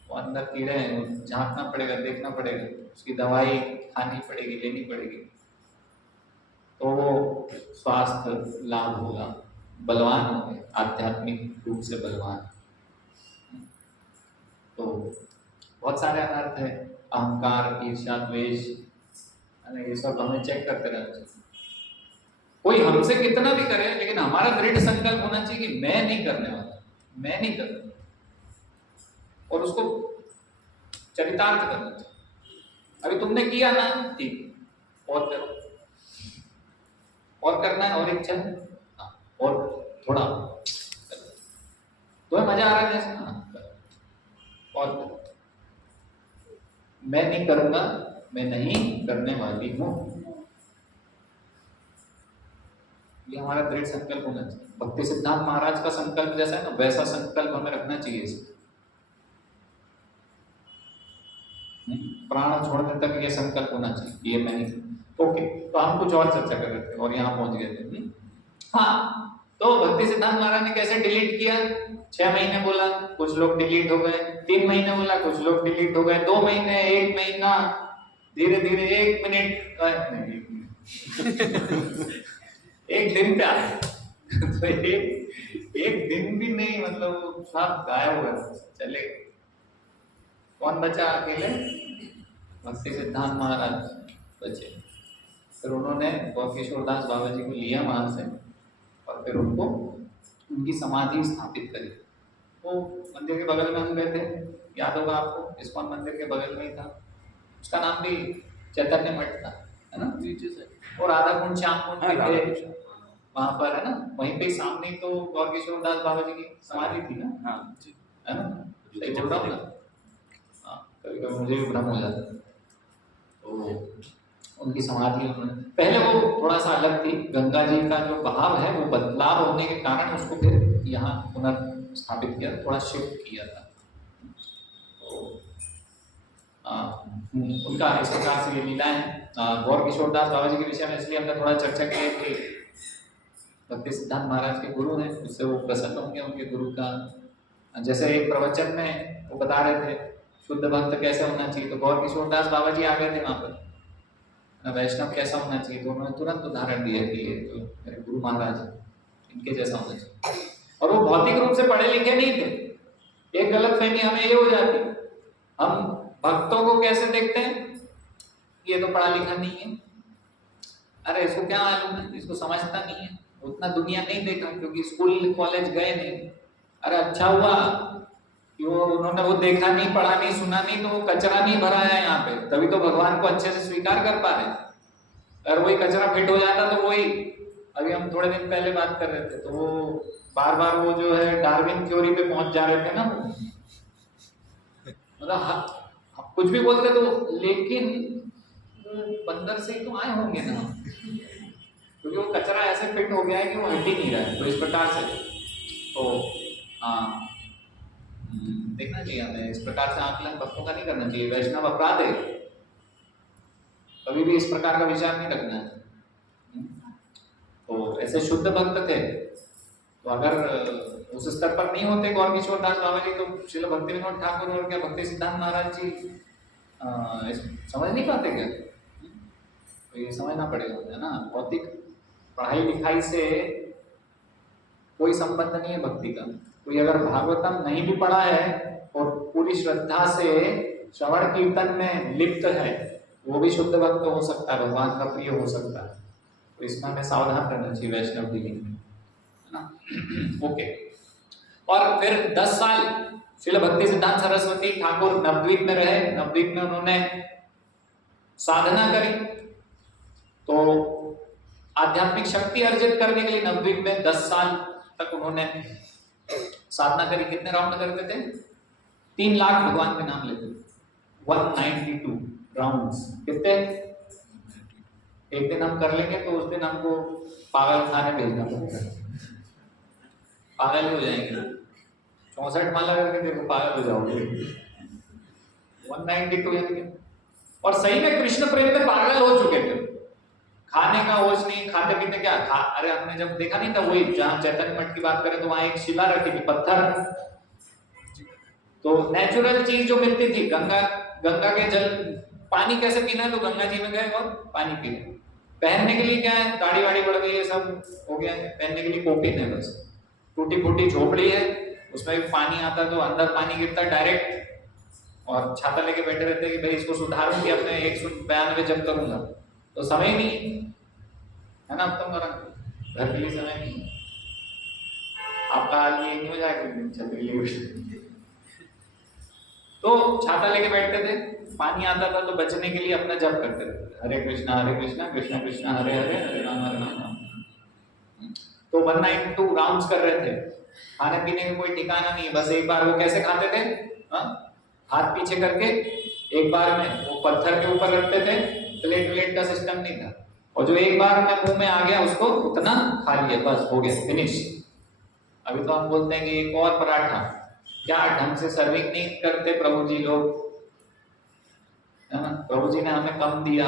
वो अंदर कीड़े हैं, वो झांकना पड़ेगा, देखना पड़ेगा, उसकी दवाई खानी पड़ेगी, लेनी पड़ेगी, तो वो स्वास्थ्य लाभ होगा, बलवान होंगे, आध्यात्मिक रूप से बलवान। तो बहुत सारे अनर्थ है, अहंकार, ईर्ष्या, द्वेष, ये सब हमें चेक करते रहना चाहिए। कोई हमसे कितना भी करे, लेकिन हमारा दृढ़ संकल्प होना चाहिए कि मैं नहीं करने वाला, मैं नहीं करना, और उसको चरितार्थ करना चाहिए। अभी तुमने किया ना, ठीक, और करो, और करना है, और इच्छा है, और थोड़ा तो मजा आ रहा है जैसे, और करो। मैं नहीं करूंगा, मैं नहीं करने वाली हूं, ये हमारा दृढ़ संकल्प होना चाहिए। भक्ति सिद्धांत महाराज का संकल्प जैसा है ना, वैसा संकल्प हमें रखना चाहिए। प्राण छोड़ने तक ये संकल्प होना चाहिए, ये मैं नहीं। ओके, तो हम कुछ और चर्चा कर रहे थे और यहाँ पहुंच गए थे। हाँ, तो भक्ति सिद्धांत महाराज ने कैसे डिलीट किया? 6 महीने बोला, कुछ लोग डिलीट हो गए, 3 महीने बोला, कुछ लोग डिलीट हो गए, 2 महीने, 1 महीना, धीरे धीरे 1 मिनट, एक दिन पे आए तो एक दिन भी नहीं, मतलब सब गायब हो गए, चले। कौन बचा अकेले? भक्ति सिद्धांत महाराज बचे। फिर उन्होंने गौरकिशोरदास बाबा जी को लिया वहां से, और फिर उनको उनकी समाधि स्थापित करी। वो मंदिर के बगल में हम गए थे, याद होगा आपको, इस्कॉन मंदिर के बगल में ही था, उसका नाम भी चैतन्य मठ था, है ना, और राधा कुंड, श्याम कुंड थे वहां पर, है ना, वहीं पे सामने तो गौरकिशोरदास बाबा जी की समाधि थी ना, है ना, सही बोल रहा हूँ ना? हाँ, कभी कभी मुझे भी भ्रम हो जाता है। तो उनकी समाधि उन्होंने, पहले वो थोड़ा सा अलग थी, गंगा जी का जो बहाव है वो बदलाव होने के कारण उसको फिर यहाँ पुनर्स्थापित किया, थोड़ा शिफ्ट किया था। तो उनका इस प्रकार से ये लीला है। गौरकिशोरदास बाबा जी के विषय में इसलिए हमने थोड़ा चर्चा की है कि भक्ति सिद्धांत महाराज के गुरु हैं, उससे वो प्रसन्न होंगे उनके गुरु का। जैसे एक प्रवचन में वो बता रहे थे शुद्ध भक्त कैसे होना चाहिए, तो गौरकिशोरदास बाबा जी आ गए थे वहां पर, वैष्णव कैसा होना चाहिए, तो उन्होंने तुरंत उदाहरण दिया कि ये तो मेरे गुरु महाराज इनके जैसा होना चाहिए। और वो भौतिक रूप से पढ़े लिखे नहीं थे। एक गलतफहमी हमें ये हो जाती, हम भक्तों को कैसे देखते हैं, ये तो पढ़ा लिखा नहीं है, अरे इसको क्या मालूम है, इसको समझता नहीं है, उतना दुनिया नहीं देखा क्योंकि स्कूल कॉलेज गए नहीं। अरे अच्छा हुआ कि वो उन्होंने वो देखा नहीं, पढ़ा नहीं, सुना नहीं, तो वो कचरा नहीं भरा है यहाँ पे, तभी तो भगवान को अच्छे से स्वीकार कर पा रहे। अगर वही कचरा फिट हो जाता तो वही, अभी हम थोड़े दिन पहले बात कर रहे थे, तो वो बार बार वो जो है डार्विन थ्योरी पे पहुंच जा रहे थे ना, मतलब कुछ भी बोलते तो, लेकिन बंदर से ही तो आए होंगे ना, क्योंकि वो कचरा ऐसे फिट हो गया है कि वो हट ही नहीं रहा है। तो इस प्रकार से तो हाँ, देखना चाहिए हमें, इस प्रकार से आकलन भक्तों का नहीं करना चाहिए, वैष्णव अपराध है, कभी भी इस प्रकार का विचार नहीं रखना है। तो ऐसे शुद्ध भक्त थे, तो अगर उस स्तर पर नहीं होते गौरकिशोरदास बाबा जी, तो श्रील भक्ति विनोद ठाकुर और क्या भक्ति सिद्धांत महाराज जी समझ नहीं पाते क्या? तो ये समझना पड़ेगा, है ना, भौतिक पढ़ाई लिखाई से कोई संबंध नहीं है भक्ति का। कोई अगर भागवतम नहीं भी पढ़ा है और पूरी श्रद्धा से श्रवण कीर्तन में लिप्त है, वो भी शुद्ध भक्त हो सकता है, भगवान का प्रिय हो सकता है। तो इसमें हमें सावधान रहना चाहिए वैष्णव डीलिंग में, है ना। ओके, और फिर 10 साल श्रील भक्ति सिद्धांत सरस्वती ठाकुर नवद्वीप में रहे। नवद्वीप में उन्होंने साधना करी, तो आध्यात्मिक शक्ति अर्जित करने के लिए नवद्वीप में 10 साल तक उन्होंने साधना करी, कितने राउंड करते थे? 3 लाख भगवान के नाम लेते थे। 192 राउंड्स। कितने? एक दिन हम कर लेंगे तो उस दिन हमको पागल खाने भेजना पड़ेगा, पागल हो जाएंगे। 64 माला करके देखो, पागल हो जाओगे। 192। और सही में कृष्ण प्रेम में पागल हो चुके थे। खाने का होश नहीं, खाते पीते क्या खा, अरे हमने जब देखा नहीं था, वही जहाँ चैतन्य मठ की बात करें तो वहां एक शिला रखी थी, पत्थर। तो नेचुरल चीज जो मिलती थी, गंगा के जल, पानी कैसे पीना है, तो गंगा जी में गए और पानी पी रहे। पहनने के लिए क्या है, दाढ़ी वाड़ी बढ़ गई है, सब हो गया है, पहनने के लिए कोपिन है बस। टूटी फूटी झोपड़ी है, उसमें भी पानी आता तो अंदर पानी गिरता डायरेक्ट, और छाता लेके बैठे रहते कि भाई इसको सुधारूंगी, अपने 192 जब करूंगा। तो समय नहीं है ना, अब तो मेरा घर के लिए समय नहीं है। आपका हाल ये नहीं हो जाएगा छतरी लिए तो छाता लेके बैठते थे, पानी आता था तो बचने के लिए अपना जप करते रहते, हरे कृष्णा कृष्णा कृष्णा हरे हरे, हरे राम। तो 192 राउंड्स कर रहे थे। खाने पीने का कोई ठिकाना नहीं, बस एक बार वो कैसे खाते थे, हाथ पीछे करके एक बार में वो पत्थर के ऊपर रखते थे, प्लेट का सिस्टम नहीं था, और जो एक बार में मुंह में आ गया उसको उतना खा लिया, बस हो गया, फिनिश। अभी तो हम बोलते हैं कि एक और पराठा, क्या ढंग से सर्विंग नहीं करते प्रभु जी लोग, है ना। प्रभु जी ने हमें कम दिया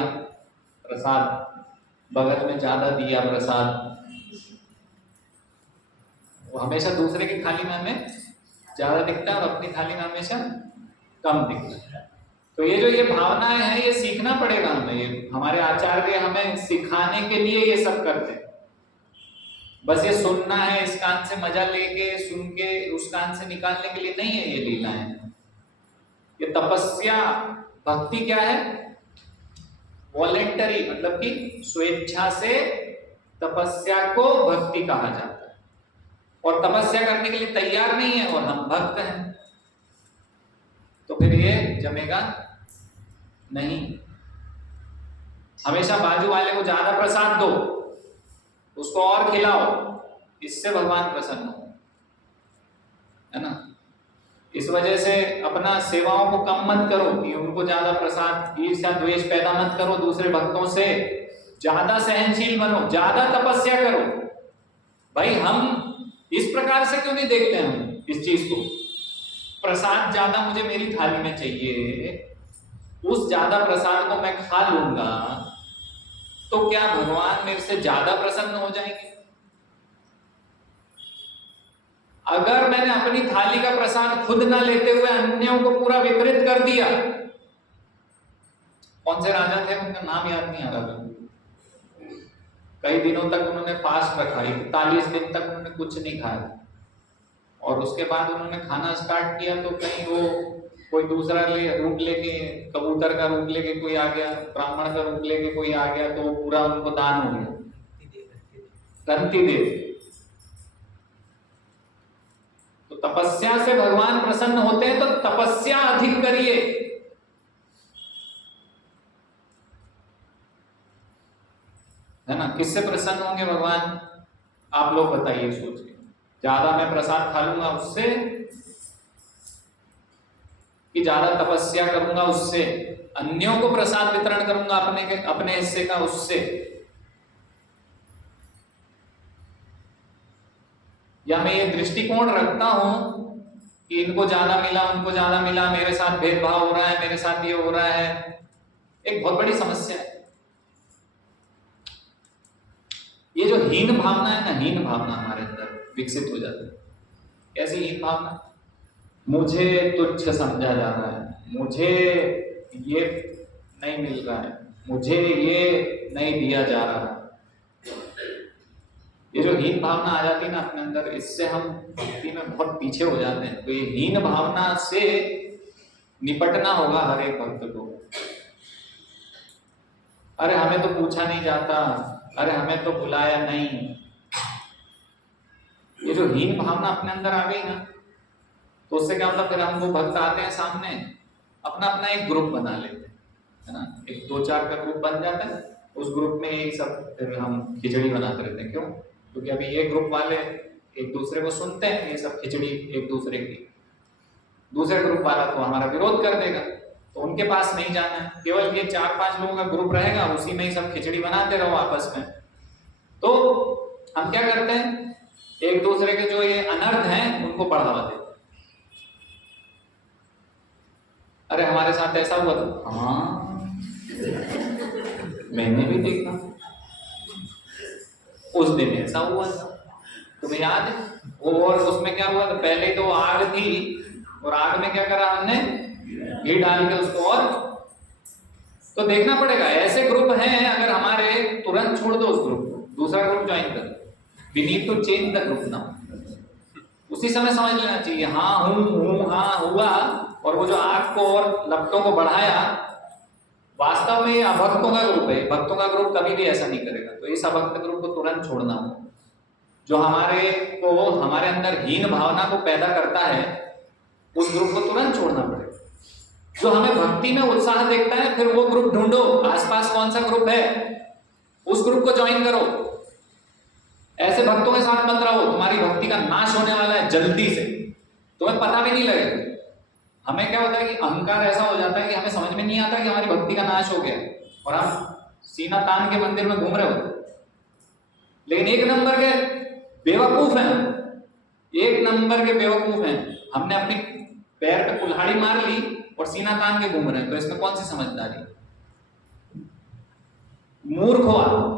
प्रसाद, बगल में ज्यादा दिया प्रसाद, वो हमेशा दूसरे की थाली में हमें ज्यादा दिखता है और अपनी थाली में हमेशा कम दिखता है। तो ये भावनाएं हैं, ये सीखना पड़ेगा हमें, ये हमारे आचार्य हमें सिखाने के लिए ये सब करते हैं। बस ये सुनना है, इस कान से मजा लेके सुन के उस कान से निकालने के लिए नहीं है ये लीलाएं। ये तपस्या, भक्ति क्या है, वॉलेंटरी, मतलब कि स्वेच्छा से तपस्या को भक्ति कहा जाता है। और तपस्या करने के लिए तैयार नहीं है और हम भक्त हैं, तो फिर ये जमेगा नहीं। हमेशा बाजू वाले को ज्यादा प्रसाद दो, उसको और खिलाओ, इससे भगवान प्रसन्न हो, है ना। इस वजह से अपना सेवाओं को कम मत करो कि उनको ज्यादा प्रसाद, ईर्ष्या द्वेष पैदा मत करो दूसरे भक्तों से, ज्यादा सहनशील बनो, ज्यादा तपस्या करो। भाई हम इस प्रकार से क्यों नहीं देखते हम इस चीज को, प्रसाद ज्यादा मुझे मेरी थाली में चाहिए, उस ज्यादा प्रसाद को मैं खा लूंगा तो क्या भगवान मेरे से ज्यादा प्रसन्न हो जाएंगे? अगर मैंने अपनी थाली का प्रसाद खुद ना लेते हुए अन्यों को पूरा वितरित कर दिया, कौन से राजा थे, उनका नाम याद नहीं आ रहा, कई दिनों तक उन्होंने फास्ट रखा, 41 दिन तक उन्होंने कुछ नहीं खाया, और उसके बाद उन्होंने खाना स्टार्ट किया तो कहीं वो कोई दूसरा रूप लेके, कबूतर का रूप लेके कोई आ गया, ब्राह्मण का रूप लेके कोई आ गया, तो पूरा उनको दान हो गया, धनती दे। तो तपस्या से भगवान प्रसन्न होते हैं, तो तपस्या अधिक करिए। है ना, किससे प्रसन्न होंगे भगवान, आप लोग बताइए सोच के। ज्यादा मैं प्रसाद खा लूंगा उससे, कि ज्यादा तपस्या करूंगा उससे, अन्यों को प्रसाद वितरण करूंगा अपने हिस्से का उससे, या मैं ये दृष्टिकोण रखता हूं कि इनको ज्यादा मिला, उनको ज्यादा मिला, मेरे साथ भेदभाव हो रहा है, मेरे साथ ये हो रहा है। एक बहुत बड़ी समस्या है ये जो हीन भावना है ना, हीन भावना हमारे अंदर विकसित हो जाती है। कैसी हीन भावना, मुझे तुच्छ समझा जा रहा है, मुझे ये नहीं मिल रहा है, मुझे ये नहीं दिया जा रहा है। ये जो हीन भावना आ जाती है ना अपने अंदर, इससे हम भक्ति में बहुत पीछे हो जाते हैं। तो ये हीन भावना से निपटना होगा हर एक भक्त को। अरे हमें तो पूछा नहीं जाता, अरे हमें तो बुलाया नहीं, ये जो हीन भावना अपने अंदर आ गई ना, तो उससे क्या होता है, फिर हम वो भक्त आते हैं सामने, अपना अपना एक ग्रुप बना लेते हैं, है ना, एक 2-4 का ग्रुप बन जाता है, उस ग्रुप में यही सब फिर हम खिचड़ी बनाते रहते हैं। क्यों? क्योंकि अभी ये ग्रुप वाले एक दूसरे को सुनते हैं, ये सब खिचड़ी एक दूसरे की। दूसरे ग्रुप वाला तो हमारा विरोध कर देगा, तो उनके पास नहीं जाना है। केवल ये 4-5 लोगों का ग्रुप रहेगा, उसी में ही सब खिचड़ी बनाते रहो आपस में। तो हम क्या करते हैं, एक दूसरे के जो ये अनर्थ हैं उनको बढ़ावा देते हैं। अरे हमारे साथ ऐसा हुआ था, हाँ मैंने भी देखा, उस दिन ऐसा हुआ था, तुम्हें याद है वो? और उसमें क्या हुआ था, पहले तो आग थी और आग में क्या करा हमने, घी डाल के उसको, और तो देखना पड़ेगा। ऐसे ग्रुप हैं, अगर हमारे, तुरंत छोड़ दो उस ग्रुप को, दूसरा ग्रुप ज्वाइन कर। We need to change the group now. उसी समय समझ लेना चाहिए, हाँ हूँ हाँ हुआ, और वो जो आग को और लपटों को बढ़ाया, वास्तव में अभक्तों का ग्रुप है। भक्तों का ग्रुप कभी भी ऐसा नहीं करेगा। तो इस अभक्त ग्रुप को तुरंत छोड़ना हो, जो हमारे अंदर हीन भावना को पैदा करता है, उस ग्रुप को तुरंत छोड़ना पड़ेगा। जो हमें भक्ति में उत्साह देखता है, फिर वो ग्रुप ढूंढो, आसपास कौन सा ग्रुप है, उस ग्रुप को ज्वाइन करो। ऐसे भक्तों के साथ मत रहो, तुम्हारी भक्ति का नाश होने वाला है जल्दी से, तुम्हें पता भी नहीं लगेगा। हमें क्या होता है कि अहंकार ऐसा हो जाता है कि हमें समझ में नहीं आता कि हमारी भक्ति का नाश हो गया, और हम सीना तान के मंदिर में घूम रहे होते। लेकिन एक नंबर के बेवकूफ हैं, एक नंबर के बेवकूफ हैं। हमने अपनी पैर पे कुल्हाड़ी मार ली और सीना तान के घूम रहे हैं, तो इसमें कौन सी समझदारी? मूर्ख हो आप।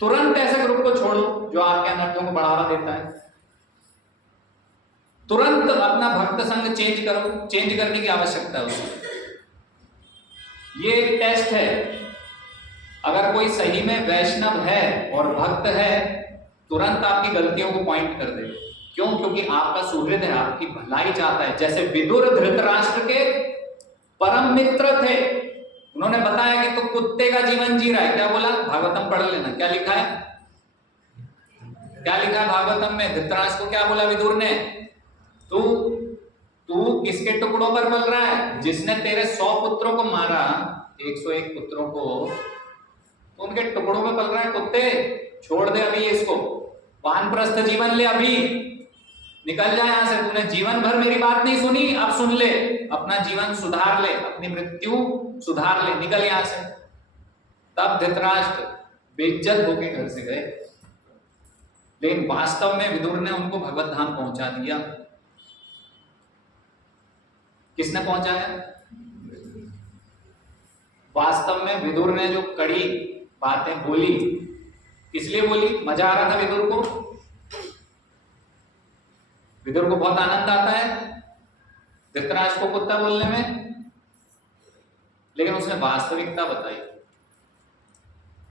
तुरंत ऐसे ग्रुप को छोड़ो जो आपके अनर्थों को बढ़ावा देता है। तुरंत अपना भक्त संग चेंज करो, चेंज करने की आवश्यकता है उसको। ये एक टेस्ट है, अगर कोई सही में वैष्णव है और भक्त है, तुरंत आपकी गलतियों को पॉइंट कर दे। क्यों? क्योंकि आपका सुहृद है, आपकी भलाई चाहता है। जैसे विदुर धृतराष्ट्र के परम मित्र थे, उन्होंने बताया कि तू कुत्ते का जीवन जी रहा है। क्या बोला? भागवतम पढ़ लेना, क्या लिखा है, क्या लिखा है भागवतम में? धृतराष्ट्र को क्या बोला विदुर ने? तू किसके टुकड़ों पर पल रहा है? जिसने तेरे 100 पुत्रों को मारा, 101 पुत्रों को, तो उनके टुकड़ों में पल रहा है कुत्ते। छोड़ दे अभी इसको, वानप्रस्थ जीवन ले, अभी निकल जाए यहां से। तूने जीवन भर मेरी बात नहीं सुनी, अब सुन ले, अपना जीवन सुधार ले, अपनी मृत्यु सुधार ले, निकल यहां से। तब धृतराष्ट्र बेइज्जत होके घर से गए, लेकिन वास्तव में विदुर ने उनको भगवत धाम पहुंचा दिया। किसने पहुंचाया? वास्तव में विदुर ने जो कड़ी बातें बोली, इसलिए बोली, मजा आ रहा था विदुर को। विदुर को बहुत आनंद आता है धृतराष्ट्र को कुत्ता बोलने में, लेकिन उसने वास्तविकता बताई।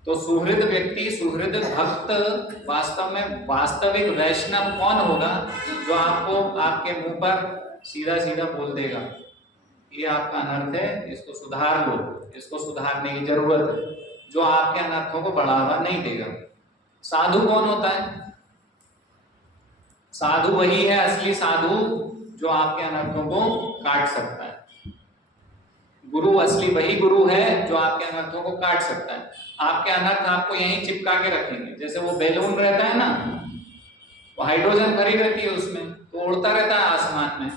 तो सुहृद व्यक्ति, सुहृद भक्त, वास्तव में वास्तविक वैष्णव कौन होगा? जो आपको आपके मुंह पर सीधा सीधा बोल देगा, ये आपका अनर्थ है, इसको सुधार लो, इसको सुधारने की जरूरत है। जो आपके अनर्थों को बढ़ावा नहीं देगा। साधु कौन होता है? साधु वही है असली साधु, जो आपके अनर्थों को काट सकता है। गुरु असली वही गुरु है जो आपके अनर्थों को काट सकता है। आपके अनर्थ आपको यहीं चिपका के रखेंगे। जैसे वो बैलून रहता है ना, वो हाइड्रोजन भरी रहती है उसमें, तो उड़ता रहता है आसमान में।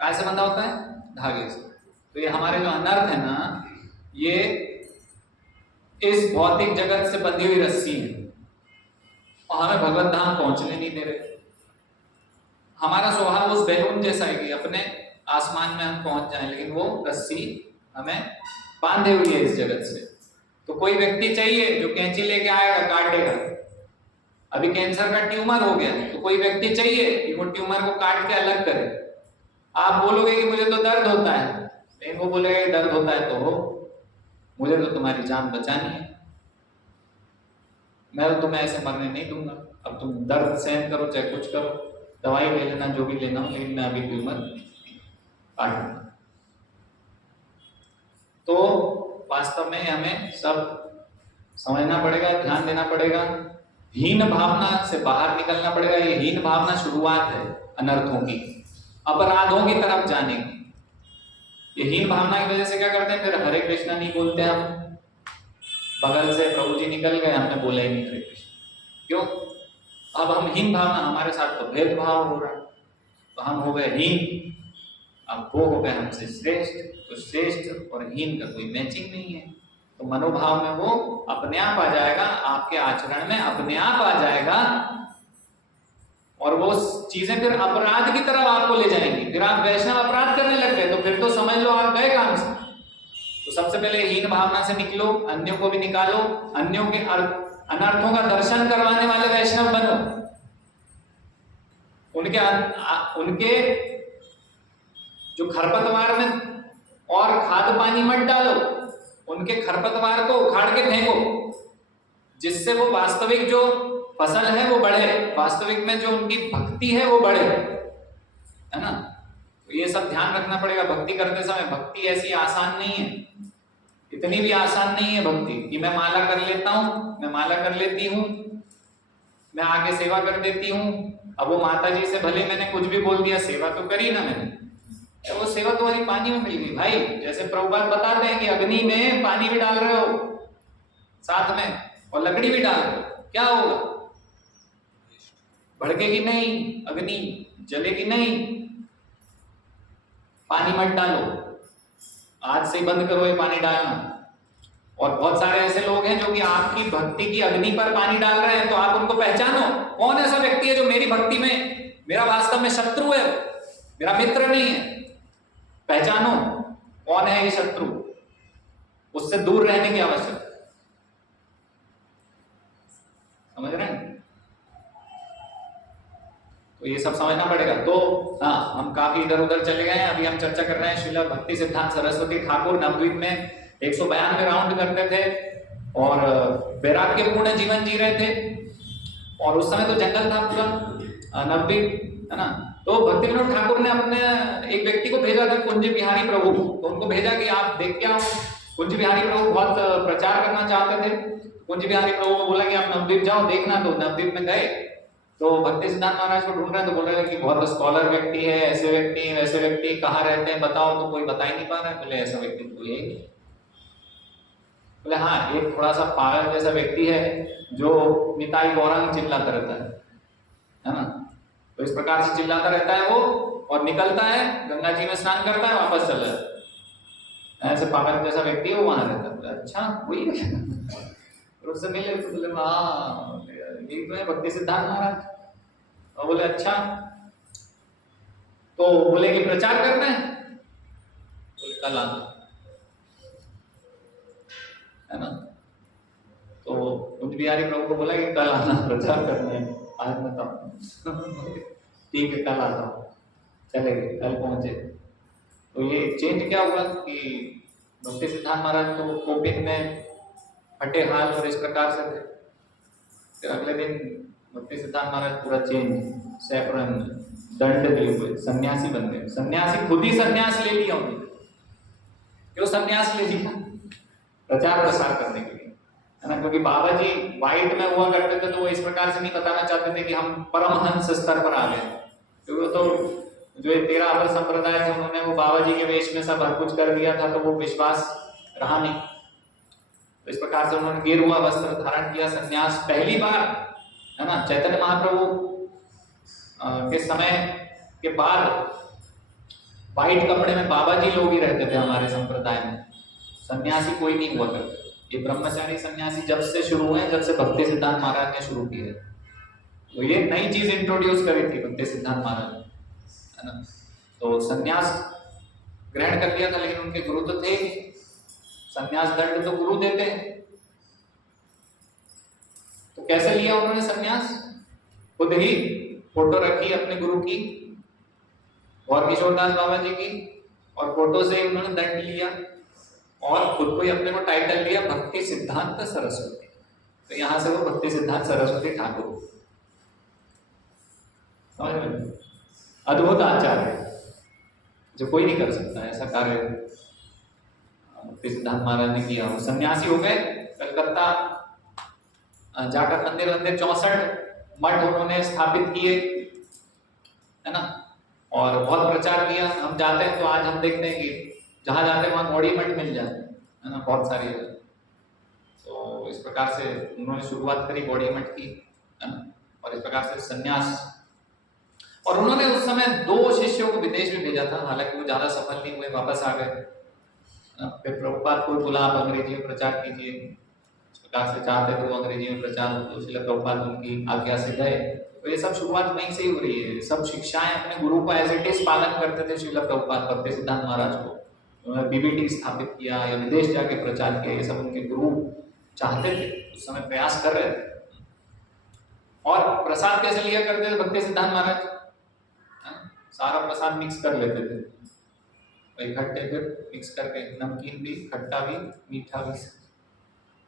कैसे बंधा होता है? धागे से। तो ये हमारे जो अनर्थ है ना, ये इस भौतिक जगत से बंधी हुई रस्सी है और हमें भगवत धाम पहुंचने नहीं दे रहे। हमारा स्वभाव उस बैलून जैसा है कि अपने आसमान में हम पहुंच जाएं, लेकिन वो रस्सी हमें बांधे हुई है इस जगत से। तो कोई व्यक्ति चाहिए जो कैंची लेके आएगा, काटेगा। अभी कैंसर का ट्यूमर हो गया, तो कोई व्यक्ति चाहिए कि वो ट्यूमर को काट के अलग करे। आप बोलोगे कि मुझे तो दर्द होता है, लेकिन वो बोलेगा कि दर्द होता है तो हो, मुझे तो तुम्हारी जान बचानी है, मैं तो तुम्हें ऐसे मरने नहीं दूंगा। अब तुम दर्द सहन करो, चाहे कुछ करो, दवाई ले लेना, जो भी लेना हो, लेकिन मैं अभी ट्यूमर काट दूंगा। तो वास्तव में हमें सब समझना पड़ेगा, ध्यान देना पड़ेगा, हीन भावना से बाहर निकलना पड़ेगा। ये हीन भावना शुरुआत है अनर्थों की, अपराधों की तरफ जाने की। ये हीन भावना की वजह से क्या करते हैं, फिर हरे कृष्णा नहीं बोलते हम। बगल से प्रभु जी निकल गए, हमने बोला ही नहीं हरे कृष्ण। क्यों? अब हम हीन भावना, हमारे साथ तो भेदभाव हो रहा है, तो हम हो गए हीन, अब वो हो गए हमसे श्रेष्ठ। तो श्रेष्ठ और हीन का कोई मैचिंग नहीं है। तो मनोभाव में वो अपने आप आ जाएगा, आपके आचरण में अपने आप आ जाएगा, और वो चीजें फिर अपराध की तरफ आपको ले जाएंगी। फिर आप वैष्णव अपराध करने लग गए तो फिर तो समझ लो आप गए काम से। तो सबसे पहले हीन भावना से निकलो, अन्यों को भी निकालो, अन्यों के अनर्थों का दर्शन करवाने वाले वैष्णव बनो। उनके जो खरपतवार में और खाद पानी मत डालो, उनके खरपतवार को उखाड़ के फेंको, जिससे वो वास्तविक जो फसल है वो बढ़े, वास्तविक में जो उनकी भक्ति है वो बढ़े, है ना। तो ये सब ध्यान रखना पड़ेगा भक्ति करते समय। भक्ति ऐसी आसान नहीं है, इतनी भी आसान नहीं है भक्ति कि मैं माला कर लेता हूँ, मैं माला कर लेती हूँ, मैं आगे सेवा कर देती हूँ। अब वो माता जी से भले मैंने कुछ भी बोल दिया, सेवा तो करी ना मैंने, तो वो सेवा तुम्हारी पानी में मिल गई भाई। जैसे प्रभुपाद बताते हैं कि अग्नि में पानी भी डाल रहे हो साथ में, और लकड़ी भी डाल रहे हो, क्या होगा? भड़केगी नहीं, अग्नि जलेगी नहीं। पानी मत डालो, आज से बंद करो ये पानी डालना। और बहुत सारे ऐसे लोग हैं जो कि आपकी भक्ति की अग्नि पर पानी डाल रहे हैं, तो आप उनको पहचानो, कौन ऐसा व्यक्ति है जो मेरी भक्ति में मेरा वास्तव में शत्रु है, मेरा मित्र नहीं है। पहचानो कौन है ये शत्रु, उससे दूर रहने की आवश्यकता, समझ रहे हैं? तो ये सब समझना पड़ेगा। तो हाँ, हम काफी इधर उधर चले गए हैं। अभी हम चर्चा कर रहे हैं श्रील भक्ति सिद्धांत सरस्वती ठाकुर नवद्वीप में 192 राउंड करते थे और वैराग्यपूर्ण जीवन जी रहे थे। और उस समय तो जंगल था पूरा नवद्वीप, है ना। तो भक्ति विनोद ठाकुर ने अपने एक व्यक्ति को भेजा था, कुंज बिहारी प्रभु। तो उनको भेजा कि आप देख के आओ। कुंज बिहारी प्रभु बहुत प्रचार करना चाहते थे। कुंज बिहारी प्रभु को बोला कि आप नवद्वीप जाओ देखना। तो नवद्वीप में गए तो भक्ति सिद्धांत महाराज को ढूंढ रहे हैं, तो बोल रहे हैं कि बहुत स्कॉलर व्यक्ति है, ऐसे व्यक्ति वैसे व्यक्ति, कहाँ रहते हैं बताओ, तो कोई बता ही नहीं पा रहा है। बोले ऐसा व्यक्ति कोई है? बोले हाँ, एक थोड़ा सा पागल जैसा व्यक्ति है जो निताई गौरंग चिल्लाता रहता है ना। तो इस प्रकार से चिल्लाता रहता है वो, और निकलता है गंगा जी में स्नान करता है, वापस चला जाता है। ऐसे पागल जैसा व्यक्ति है वो वहां रहता है। अच्छा वही है। उससे मिले तो बोले हाँ यही तो है भक्ति सिद्धांत महाराज। और बोले अच्छा, तो बोले कि प्रचार करना है। बोले कल आना, है ना। तो कुंज बिहारी प्रभु को बोला कि कल आना, प्रचार करना है, आज बताओ। ठीक है कल आता हूँ। चले गए, कल पहुंचे। तो ये चेंज क्या हुआ कि भक्ति सिद्धांत महाराज तो कोपिन में फटे हाल और इस प्रकार से थे। फिर अगले दिन भक्ति सिद्धांत महाराज पूरा चेंज, सैफरन दंड दिए हुए सन्यासी बन गए। सन्यासी खुद ही सन्यास ले लिया उन्होंने। क्यों सन्यास ले लिया? प्रचार प्रसार करने के लिए, है ना। क्योंकि बाबा जी वाइट में हुआ करते थे, तो वो इस प्रकार से नहीं बताना चाहते थे कि हम परमहंस स्तर पर आ गए। क्योंकि तो जो 13 अपर संप्रदाय थे उन्होंने वो बाबा जी के वेश में सब हर कुछ कर दिया था, तो वो विश्वास रहा नहीं। तो इस प्रकार से उन्होंने गेरुआ वस्त्र धारण किया, सन्यास पहली बार, है ना। चैतन्य महाप्रभु के समय के बाद व्हाइट कपड़े में बाबा जी लोग ही रहते थे हमारे संप्रदाय में, सन्यासी कोई नहीं हुआ करते। ये ब्रह्मचारी सन्यासी जब से शुरू हुए, जब से भक्ति सिद्धांत महाराज ने शुरू किए, तो ये नई चीज इंट्रोड्यूस करी थी भक्ति सिद्धांत महाराज, है ना। तो सन्यास ग्रहण कर लिया था, लेकिन उनके गुरु तो थे, सन्यास दंड तो गुरु देते हैं। तो कैसे लिया उन्होंने सन्यास? खुद ही फोटो रखी अपने गुरु की, और किशोरदास बाबा जी की, और फोटो से उन्होंने दंड लिया और खुद को ही अपने को टाइटल दिया भक्ति सिद्धांत सरस्वती। तो यहां से वो भक्ति सिद्धांत सरस्वती ठाकुर, समझ में? अद्भुत आचार्य जो कोई नहीं कर सकता ऐसा कार्य भक्ति सिद्धांत महाराज ने किया। वो सन्यासी हो गए, कलकत्ता जाकर मंदिर 64 मठ उन्होंने स्थापित किए, है ना। और बहुत प्रचार किया। हम जाते हैं तो आज हम देखते हैं कि जहां जाते हैं वहां गौड़ी मठ मिल जाते हैं, है ना, बहुत सारी। तो इस प्रकार से उन्होंने शुरुआत करी गौड़ी मठ की। है ना। और इस प्रकार से संन्यास, और उन्होंने उस समय 2 शिष्यों को विदेश में भेजा था, हालांकि वो ज्यादा सफल नहीं हुए, वापस आ गए। फिर प्रभुपाद को बोला आप अंग्रेजी में प्रचार कीजिए, इस प्रकार से चाहते थे वो अंग्रेजी में प्रचार हो, तो इसलिए प्रभुपाद उनकी आज्ञा से गए। तो ये सब शुरुआत वहीं से ही हो रही है, सब शिक्षाएं अपने गुरु को एज इट इज पालन करते थे। श्रील प्रभुपाद भक्ति सिद्धांत महाराज को उन्होंने बीबीटी स्थापित किया या विदेश जाके प्रचार किया, ये सब उनके गुरु चाहते थे, उस समय प्रयास कर रहे थे। और प्रसाद कैसे लिया करते थे भक्ति सिद्धांत महाराज? सारा प्रसाद मिक्स कर लेते थे, इकट्ठे फिर मिक्स करके, नमकीन भी, खट्टा भी, मीठा भी,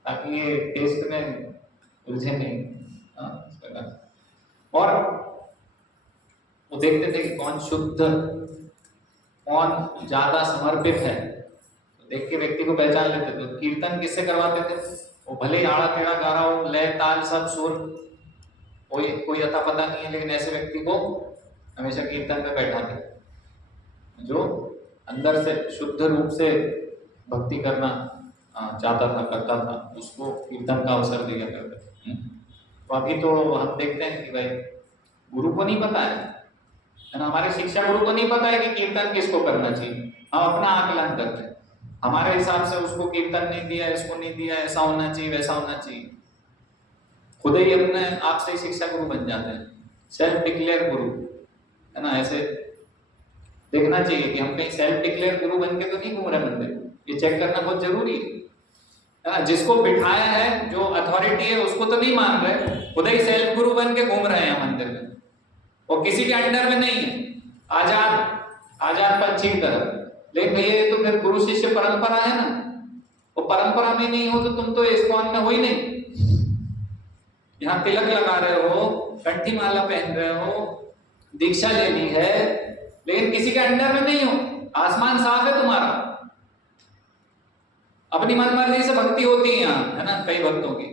ताकि ये टेस्ट में उलझे नहीं। और वो देखते थे कि कौन शुद्ध, कौन ज्यादा समर्पित है, तो देख के व्यक्ति को पहचान लेते थे। तो कीर्तन किससे करवाते थे? वो भले ही आड़ा टेढ़ा गा रहा हो, लय ताल सब सुर, कोई अता पता नहीं है, लेकिन ऐसे व्यक्ति को हमेशा कीर्तन में बैठा दे, जो अंदर से शुद्ध रूप से भक्ति करना चाहता था, करता था, उसको कीर्तन का अवसर दिया करते थे। तो अभी तो हम देखते हैं कि भाई गुरु को नहीं पता है ना, हमारे शिक्षा गुरु को नहीं पता है कि कीर्तन किसको करना चाहिए। हम अपना आकलन करते हैं, हमारे हिसाब से उसको कीर्तन नहीं दिया, इसको नहीं दिया, ऐसा होना चाहिए, वैसा होना चाहिए। खुद ही अपने आप से शिक्षा गुरु बन जाते हैं, सेल्फ डिक्लेयर गुरु, है ना। ऐसे देखना चाहिए कि हम कहीं सेल्फ डिक्लेयर गुरु बन के तो नहीं घूम रहे मंदिर, ये चेक करना बहुत जरूरी है ना। जिसको बिठाया है, जो अथॉरिटी है, उसको तो नहीं मान रहे, खुद ही सेल्फ गुरु बन के घूम रहे हैं मंदिर में, और किसी के अंडर में नहीं है, आजाद पंछी की तरह। लेकिन भैया ये तो फिर गुरु शिष्य परंपरा है ना, वो परंपरा में नहीं हो तो तुम तो इस्कॉन में हो ही नहीं। यहाँ तिलक लगा रहे हो, कंठी माला पहन रहे हो, दीक्षा लेनी है, लेकिन किसी के अंडर में नहीं हो, आसमान साफ है तुम्हारा, अपनी मन मर्जी से भक्ति होती है यहाँ, है ना। कई भक्तों की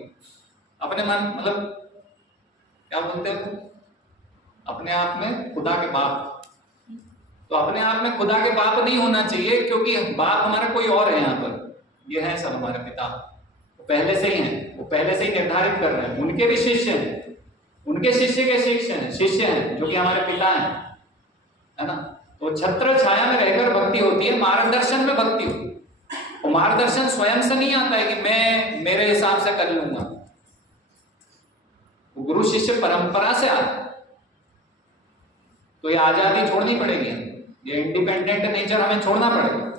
अपने मन, मतलब क्या बोलते हैं, अपने आप में खुदा के बाप। तो अपने आप में खुदा के बाप नहीं होना चाहिए, क्योंकि बाप हमारा कोई और है यहाँ पर, ये है सब हमारे पिता, वो पहले से ही हैं, वो पहले से ही निर्धारित कर रहे हैं। उनके भी शिष्य हैं, उनके शिष्य के शिष्य हैं जो कि हमारे पिता हैं, है ना। तो छत्र छाया में रहकर भक्ति होती है, मार्गदर्शन में भक्ति होती है। और मार्गदर्शन स्वयं से नहीं आता है कि मैं मेरे हिसाब से कर लूंगा, वो गुरु शिष्य परंपरा से आता है। तो ये आजादी छोड़नी पड़ेगी, ये इंडिपेंडेंट नेचर हमें छोड़ना पड़ेगा।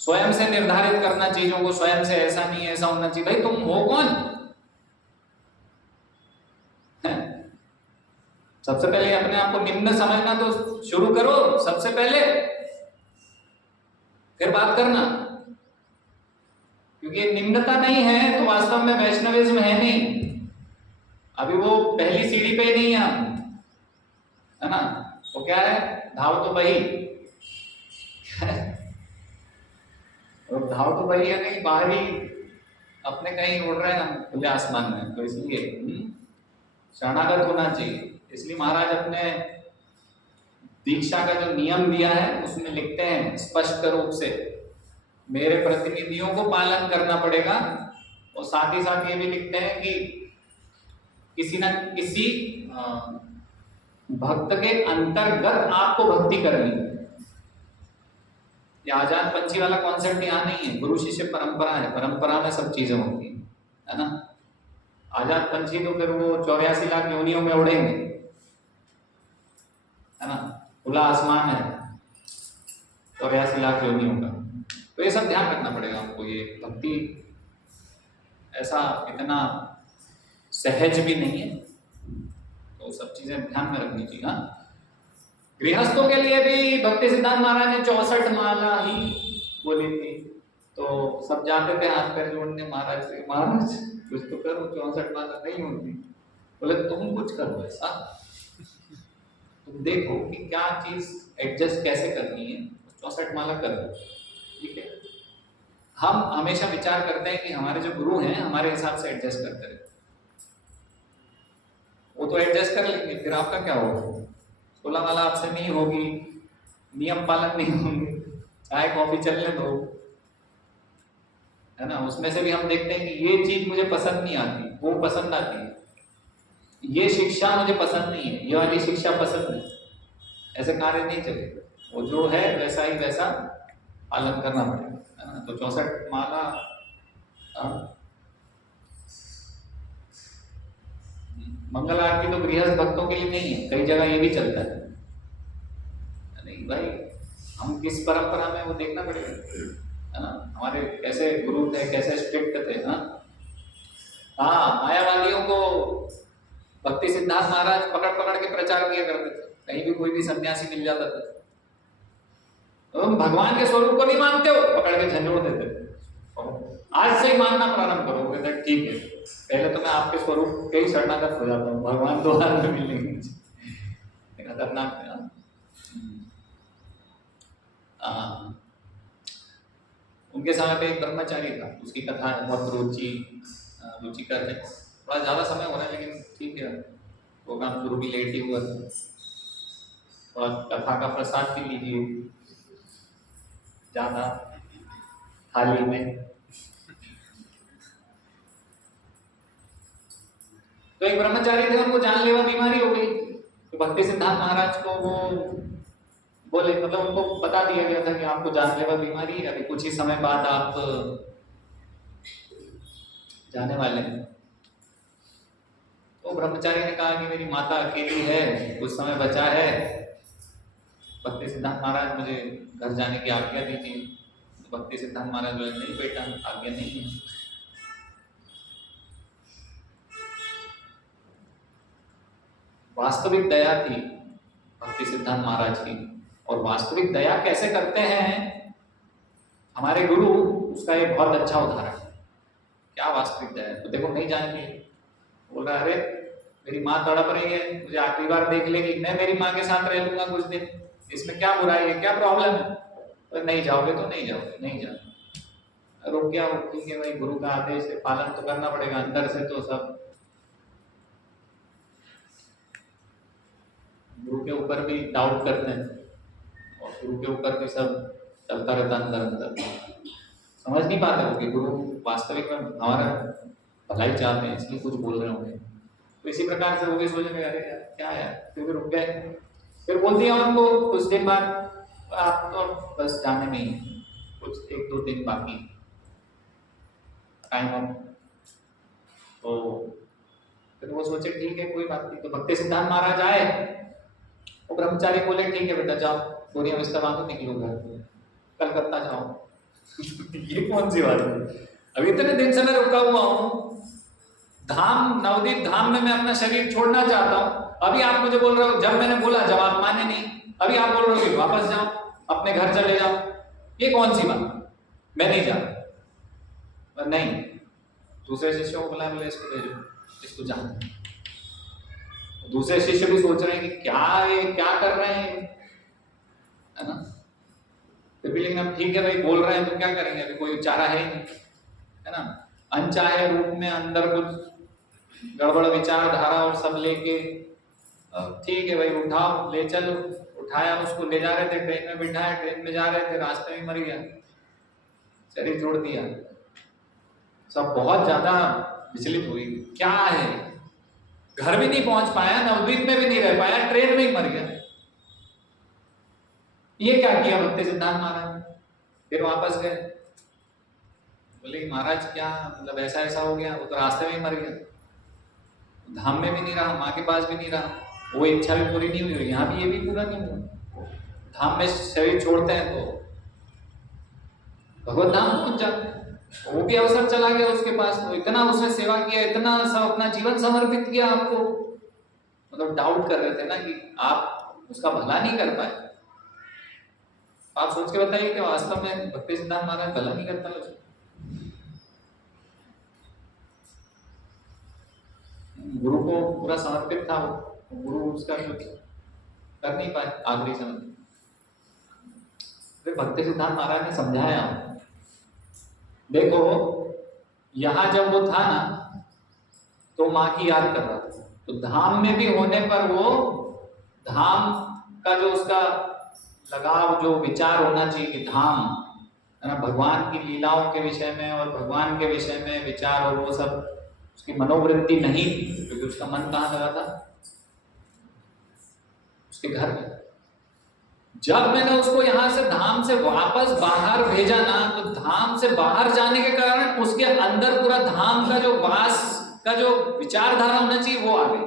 स्वयं से निर्धारित करना चीजों को, स्वयं से ऐसा नहीं ऐसा होना चाहिए। भाई तुम हो कौन? सबसे पहले अपने आप को निम्न समझना तो शुरू करो सबसे पहले, फिर बात करना। क्योंकि निम्नता नहीं है तो वास्तव में वैष्णविज्म है नहीं, अभी वो पहली सीढ़ी पे नहीं है हम, है ना। वो क्या है, धाव तो वही और धाव तो वही है, कहीं बाहरी अपने कहीं उड़ रहे हैं हम खुले आसमान में। तो इसलिए शरणागत होना चाहिए। इसलिए महाराज अपने दीक्षा का जो नियम दिया है उसमें लिखते हैं स्पष्ट रूप से, मेरे प्रतिनिधियों को पालन करना पड़ेगा। और साथ ही साथ ये भी लिखते हैं कि किसी न किसी भक्त के अंतर्गत आपको भक्ति करनी है। ये आजाद पंछी वाला कॉन्सेप्ट यहाँ नहीं है, गुरु शिष्य परंपरा है, परंपरा में सब चीजें होती है ना। आजाद पंछी तो फिर वो 84 लाख योनियों में उड़ेंगे, है ना, खुला आसमान है 84 लाख योनियों का। तो ये सब ध्यान रखना पड़ेगा हमको। ये भक्ति ऐसा इतना सहज भी नहीं है, तो सब चीजें ध्यान में रखनी चाहिए। हाँ, गृहस्थों के लिए भी भक्ति सिद्धांत महाराज ने 64 माला ही बोली थी। तो सब जाते थे हाथ पैर जोड़ने महाराज से, महाराज कुछ तो करो, 64 माला नहीं होती। बोले तुम कुछ करो ऐसा, तुम देखो कि क्या चीज एडजस्ट कैसे करनी है, 64 माला कर दो, ठीक है। हम हमेशा विचार करते हैं कि हमारे जो गुरु हैं हमारे हिसाब से एडजस्ट करते रहे, वो तो एडजस्ट कर लेंगे, फिर आपका क्या होगा? 16 माला आपसे नहीं होगी, नियम पालन नहीं होंगे, चाय कॉफी चलने दो, है ना। उसमें से भी हम देखते हैं कि ये चीज मुझे पसंद नहीं आती, वो पसंद आती है। ये शिक्षा मुझे पसंद नहीं है, ये वाली शिक्षा पसंद है, ऐसे कार्य नहीं चलेगा। वो जो है वैसा ही वैसा पालन करना पड़ेगा, है ना। तो 64 माला मंगल आरती तो गृहस्थ भक्तों के लिए नहीं है, कई जगह ये भी चलता है। नहीं भाई, हम किस परंपरा में वो देखना पड़ेगा, है ना। हमारे कैसे गुरु थे, कैसे स्ट्रिक्ट थे। हाँ, मायावादियों को भक्ति सिद्धार्थ महाराज पकड़ पकड़ के प्रचार किया करते थे, कहीं भी कोई भी सन्यासी मिल जाता था, तो तुम भगवान के स्वरूप को नहीं मानते हो, पकड़ के झंझोड़ देते थे। आज से ही मानना प्रारंभ करोगे तो ठीक है, पहले तो मैं आपके स्वरूप के ही शरणागत हो जाता हूँ, भगवान तो हाथ में मिलेंगे मुझे, खतरनाक है। उनके समय पे एक ब्रह्मचारी था, उसकी कथा बहुत रुचिकर है। थोड़ा ज्यादा समय हो रहा है लेकिन ठीक है, प्रोग्राम शुरू भी लेट ही हुआ था, थोड़ा कथा का प्रसाद भी लीजिए ज्यादा थाली में। तो एक ब्रह्मचारी थे, उनको जानलेवा बीमारी हो गई, तो भक्ति सिद्धार्थ महाराज को वो बोले, मतलब उनको बता दिया गया था कि आपको जानलेवा बीमारी है, अभी कुछ ही समय बाद आप जाने वाले हैं। तो ब्रह्मचारी ने कहा कि मेरी माता अकेली है, कुछ समय बचा है, भक्ति सिद्धार्थ महाराज मुझे घर जाने की आज्ञा दीजिए। तो भक्ति सिद्धार्थ महाराज बोले, नहीं बेटा, आज्ञा नहीं है। वास्तविक दया थी भक्ति सिद्धार्थ महाराज की, और वास्तविक दया कैसे करते हैं हमारे गुरु, उसका एक बहुत अच्छा उदाहरण है। क्या वास्तविक दया? तो देखो, नहीं जानती, बोल रहा अरे मेरी माँ तड़प रही है, मुझे आखिरी बार देख लेगी, मैं मेरी माँ के साथ रह लूंगा कुछ दिन, इसमें क्या बुराई है, क्या प्रॉब्लम है? तो नहीं जाओगे तो नहीं जाओगे, नहीं जाओ, रुक गया, ठीक है भाई, गुरु का आदेश है, पालन तो करना पड़ेगा। अंदर से तो सब गुरु के ऊपर भी डाउट करते हैं, और गुरु के ऊपर भी सब चलता रहता अंदर अंदर, समझ नहीं पाते हो कि गुरु वास्तविक में हमारा भलाई चाहते हैं, इसलिए कुछ बोल रहे होंगे। तो इसी प्रकार से वो भी सोचने अरे यार क्या है, फिर रुक गए। फिर बोल दिया उनको कुछ दिन बाद, आप तो बस जाने में ही, कुछ 1-2 दिन बाकी टाइम अप। तो फिर वो सोचे ठीक है कोई बात नहीं। तो भक्ति सिद्धार्थ महाराज आए, वो ब्रह्मचारी बोले ठीक है बेटा जाओ, बोरिया बिस्तर बांधो, निकलो घर, कलकत्ता जाओ। ये कौन सी बात है, अभी इतने दिन से मैं रुका हुआ हूँ धाम, नवदीप धाम में मैं अपना शरीर छोड़ना चाहता हूँ, अभी आप मुझे बोल रहे हो, जब मैंने बोला जवाब माने नहीं, अभी आप बोल रहे हो कि वापस जाओ, अपने घर चले जाओ, ये कौन सी बात? मैं नहीं जाता। नहीं, दूसरे शिष्यों को बुला, बोले इसको भेजो, इसको जान। दूसरे शिष्य भी सोच रहे हैं कि क्या कर रहे हैं, है ना। फिर भी लेकिन अब ठीक है भाई, बोल रहे हैं तो क्या करेंगे, अभी कोई चारा है ही नहीं, है ना। अनचाहे रूप में अंदर कुछ गड़बड़ विचारधारा और सब लेके, ठीक है भाई उठाओ, ले चलो। उठाया, उसको ले जा रहे थे, ट्रेन में बिठाया, ट्रेन में जा रहे थे, रास्ते में मर गया, शरीर छोड़ दिया। सब बहुत ज्यादा विचलित हुई, क्या है, घर भी नहीं पहुंच पाया, नवद्वीप में भी नहीं रह पाया, ट्रेन में ही मर गया। ये क्या किया भक्ति सिद्धार्थ महाराज? फिर वापस गए, बोले महाराज क्या मतलब ऐसा ऐसा हो गया, वो तो रास्ते में ही मर गया, धाम में भी नहीं रहा, माँ के पास भी नहीं रहा, वो इच्छा भी पूरी नहीं हुई, यहाँ भी ये भी पूरा नहीं हुआ। धाम में शरीर छोड़ते हैं तो भगवत धाम पहुंच जाते हैं, वो भी अवसर चला गया उसके पास, तो इतना उसने सेवा किया, इतना सब अपना जीवन समर्पित किया आपको, मतलब डाउट कर रहे थे ना कि आप उसका भला नहीं कर पाए। आप सोच के बताइए कि वास्तव में भक्ति सिद्धार्थ महाराज भला नहीं करता है, गुरु को पूरा समर्पित था वो, गुरु उसका कुछ कर नहीं पाए आखिरी समय। फिर भक्ति सिद्धार्थ महाराज ने समझाया, देखो यहां जब वो था ना तो माँ की याद कर रहा था, तो धाम में भी होने पर वो धाम का जो उसका लगाव, जो विचार होना चाहिए कि धाम है ना, भगवान की लीलाओं के विषय में और भगवान के विषय में विचार और वो सब उसकी मनोवृत्ति नहीं थी, क्योंकि उसका मन कहाँ लगा था? उसके घर में। जब मैंने उसको यहां से धाम से वापस बाहर भेजा ना, तो धाम से बाहर जाने के कारण उसके अंदर पूरा धाम का जो वास का जो विचारधारा होना चाहिए वो आ गई,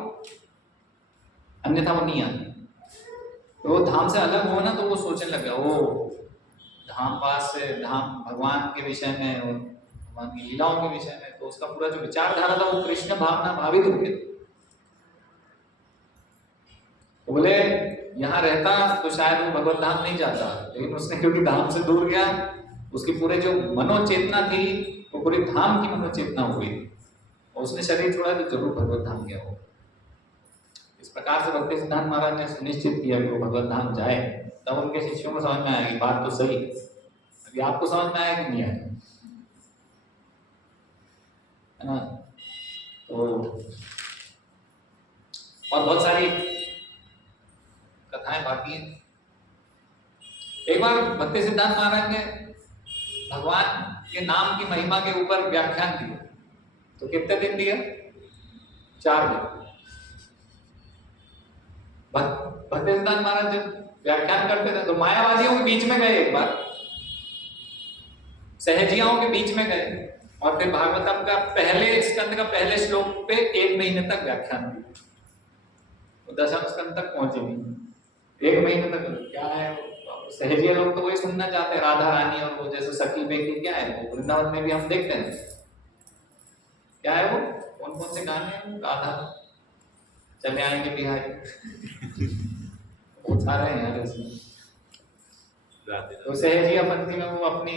अन्यथा वो नहीं आती। तो वो धाम से अलग हो ना, तो वो सोचने लगा वो धाम वास से, धाम भगवान के विषय में और भगवान की लीलाओं के विषय में, तो उसका पूरा जो विचारधारा था वो कृष्ण भावना भावित हो गया। तो बोले यहाँ रहता तो शायद वो भगवत धाम नहीं जाता, लेकिन उसने क्योंकि धाम से दूर गया, उसकी पूरे जो मनोचेतना थी वो पूरी धाम की मनोचेतना हो गई, और उसने शरीर छोड़ा तो जरूर भगवत धाम गया हो। इस प्रकार से भक्ति सिद्धांत महाराज ने सुनिश्चित किया कि वो भगवत धाम जाए। तब उनके शिष्यों को समझ में आया कि बात तो सही। अभी आपको समझ में आया कि नहीं आया? है ना? तो और बहुत सारी कथाएं बाकी हैं। एक बार भक्ति सिद्धांत महाराज ने भगवान के नाम की महिमा के ऊपर व्याख्यान दिया। तो कितने दिन दिया? 4 दिन। भक्ति सिद्धांत महाराज जब व्याख्यान करते थे तो मायावादियों के बीच में गए, एक बार सहजियाओं के बीच में गए, और फिर भागवतम का पहले स्कंद का पहले श्लोक पे 1 महीने तक व्याख्यान दिया। तो 10वें स्कंद तक पहुंचे नहीं, 1 महीने तक। क्या है, सहजिया लोग तो वही सुनना चाहते हैं, राधा रानी और वो जैसे सखी बेटी। क्या है वो, वृंदावन में भी हम देखते हैं। क्या है वो, कौन कौन से गाने हैं? राधा चले आएंगे बिहारी बहुत सारे हैं यार इसमें। तो सहजिया पंथी में वो अपनी,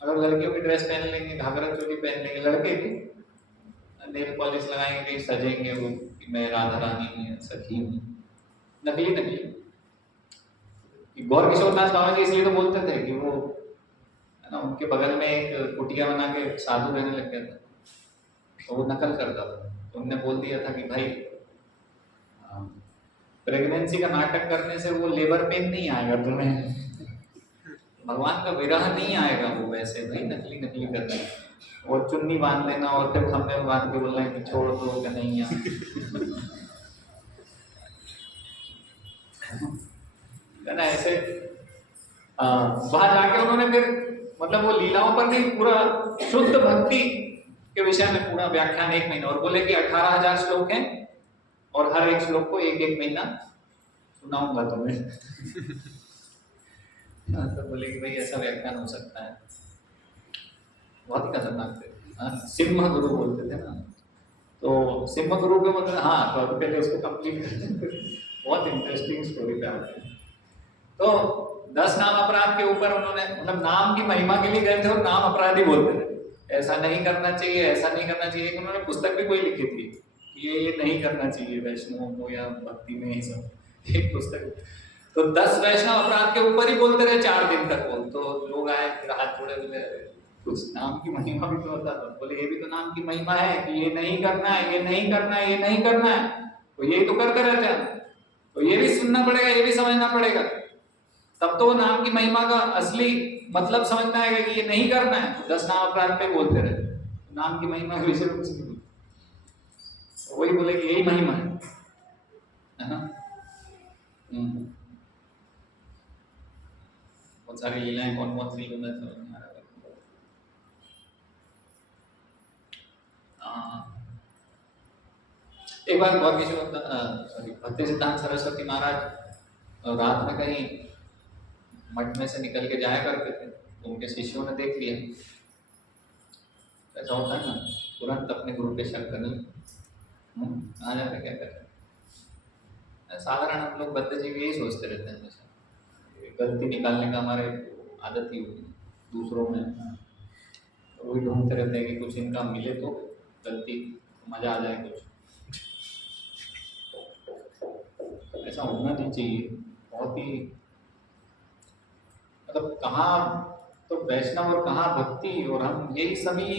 अगर लड़कियों की ड्रेस पहन लेंगे, घाघरा चोली पहन लेंगे, लड़के भी नेल पॉलिश लगाएंगे, सजेंगे वो कि मैं राधा रानी हूँ, सखी हूँ, नकली नकली। गौर किशोर नाथ बाबा जी इसलिए तो बोलते थे कि वो है ना, उनके बगल में एक कुटिया बना के साधु रहने लग गया था, तो वो नकल करता था। तो उनने बोल दिया था कि भाई प्रेगनेंसी का नाटक करने से वो लेबर पेन नहीं आएगा तुम्हें, भगवान का विरह नहीं आएगा वो वैसे भाई नकली नकली करना है। और चुन्नी बांध लेना और फिर खम्भे में बांध के बोलना है कि छोड़ दो कि नहीं यहाँ ना ऐसे। वहां जाके उन्होंने फिर मतलब वो लीलाओं पर नहीं, पूरा शुद्ध भक्ति के विषय में पूरा व्याख्यान 1 महीना, और बोले कि 18,000 श्लोक हैं और हर एक श्लोक को 1-1 महीना सुनाऊंगा तुम्हें तो बोले कि भाई ऐसा व्याख्यान हो सकता है। बहुत ही खतरनाक थे। सिम्हा गुरु बोलते थे ना, तो सिम्हा गुरु के मतलब हाँ, तो अभी पहले उसको कंप्लीट करते बहुत इंटरेस्टिंग स्टोरी पे आते हैं। तो 10 नाम अपराध के ऊपर उन्होंने मतलब नाम की महिमा के लिए गए थे और नाम अपराधी बोलते थे, ऐसा नहीं करना चाहिए, ऐसा नहीं करना चाहिए। उन्होंने पुस्तक भी कोई लिखी थी कि ये नहीं करना चाहिए वैष्णवों को या भक्ति में ही सब, एक पुस्तक। तो 10 वैष्णव अपराध के ऊपर ही बोलते रहे 4 दिन तक बोल। तो लोग आए फिर हाथ जोड़े, बोले कुछ नाम की महिमा भी तो होता था। बोले ये भी तो नाम की महिमा है कि ये नहीं करना है, ये नहीं करना है, ये नहीं करना है, तो यही तो करते रहते हैं। तो ये भी सुनना पड़ेगा, ये भी समझना पड़ेगा, तब तो नाम की महिमा का असली मतलब समझ में आएगा कि ये नहीं करना है। 10 नाम अपराध पे बोलते रहे, नाम की महिमा के विषय कुछ नहीं। वही बोले कि यही महिमा है ना। बहुत सारी लीलाएं कौन कौन सी लीला समझ में आ रहा है। एक बार गौर किशोर भक्ति सिद्धांत सरस्वती महाराज रात में कहीं मठ में से निकल के जाया करते थे, तो उनके शिष्यों ने देख लिया। ऐसा होता है ना, तुरंत अपने गुरु पे शक करने आ जाते, क्या करते। साधारण हम लोग बद्ध जीव यही सोचते रहते हैं, हमेशा गलती निकालने का हमारे आदत ही होती है दूसरों में। तो वही ढूंढते रहते हैं कि कुछ इनका मिले तो गलती, मजा आ जाए कुछ। ऐसा होना नहीं चाहिए। बहुत ही मतलब कहाँ तो वैष्णव और कहाँ भक्ति, और हम यही सभी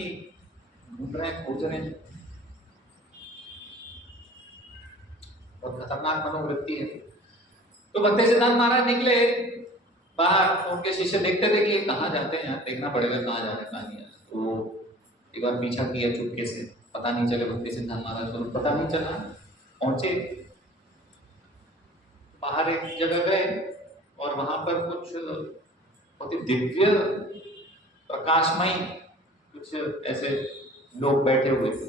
ढूंढ रहे हैं, खोज रहे हैं। बहुत खतरनाक मनोवृत्ति है। तो भक्ति सिद्धांत महाराज निकले बाहर, तो उनके शिष्य देखते थे कि ये कहाँ जाते हैं, यहाँ देखना पड़ेगा कहाँ जा रहे हैं, कहाँ नहीं। तो एक बार पीछा किया चुपके से, पता नहीं चले भक्ति सिद्धांत महाराज को, पता नहीं चला। पहुंचे बाहर एक जगह गए और वहां पर कुछ बहुत ही दिव्य प्रकाशमय कुछ ऐसे लोग बैठे हुए थे,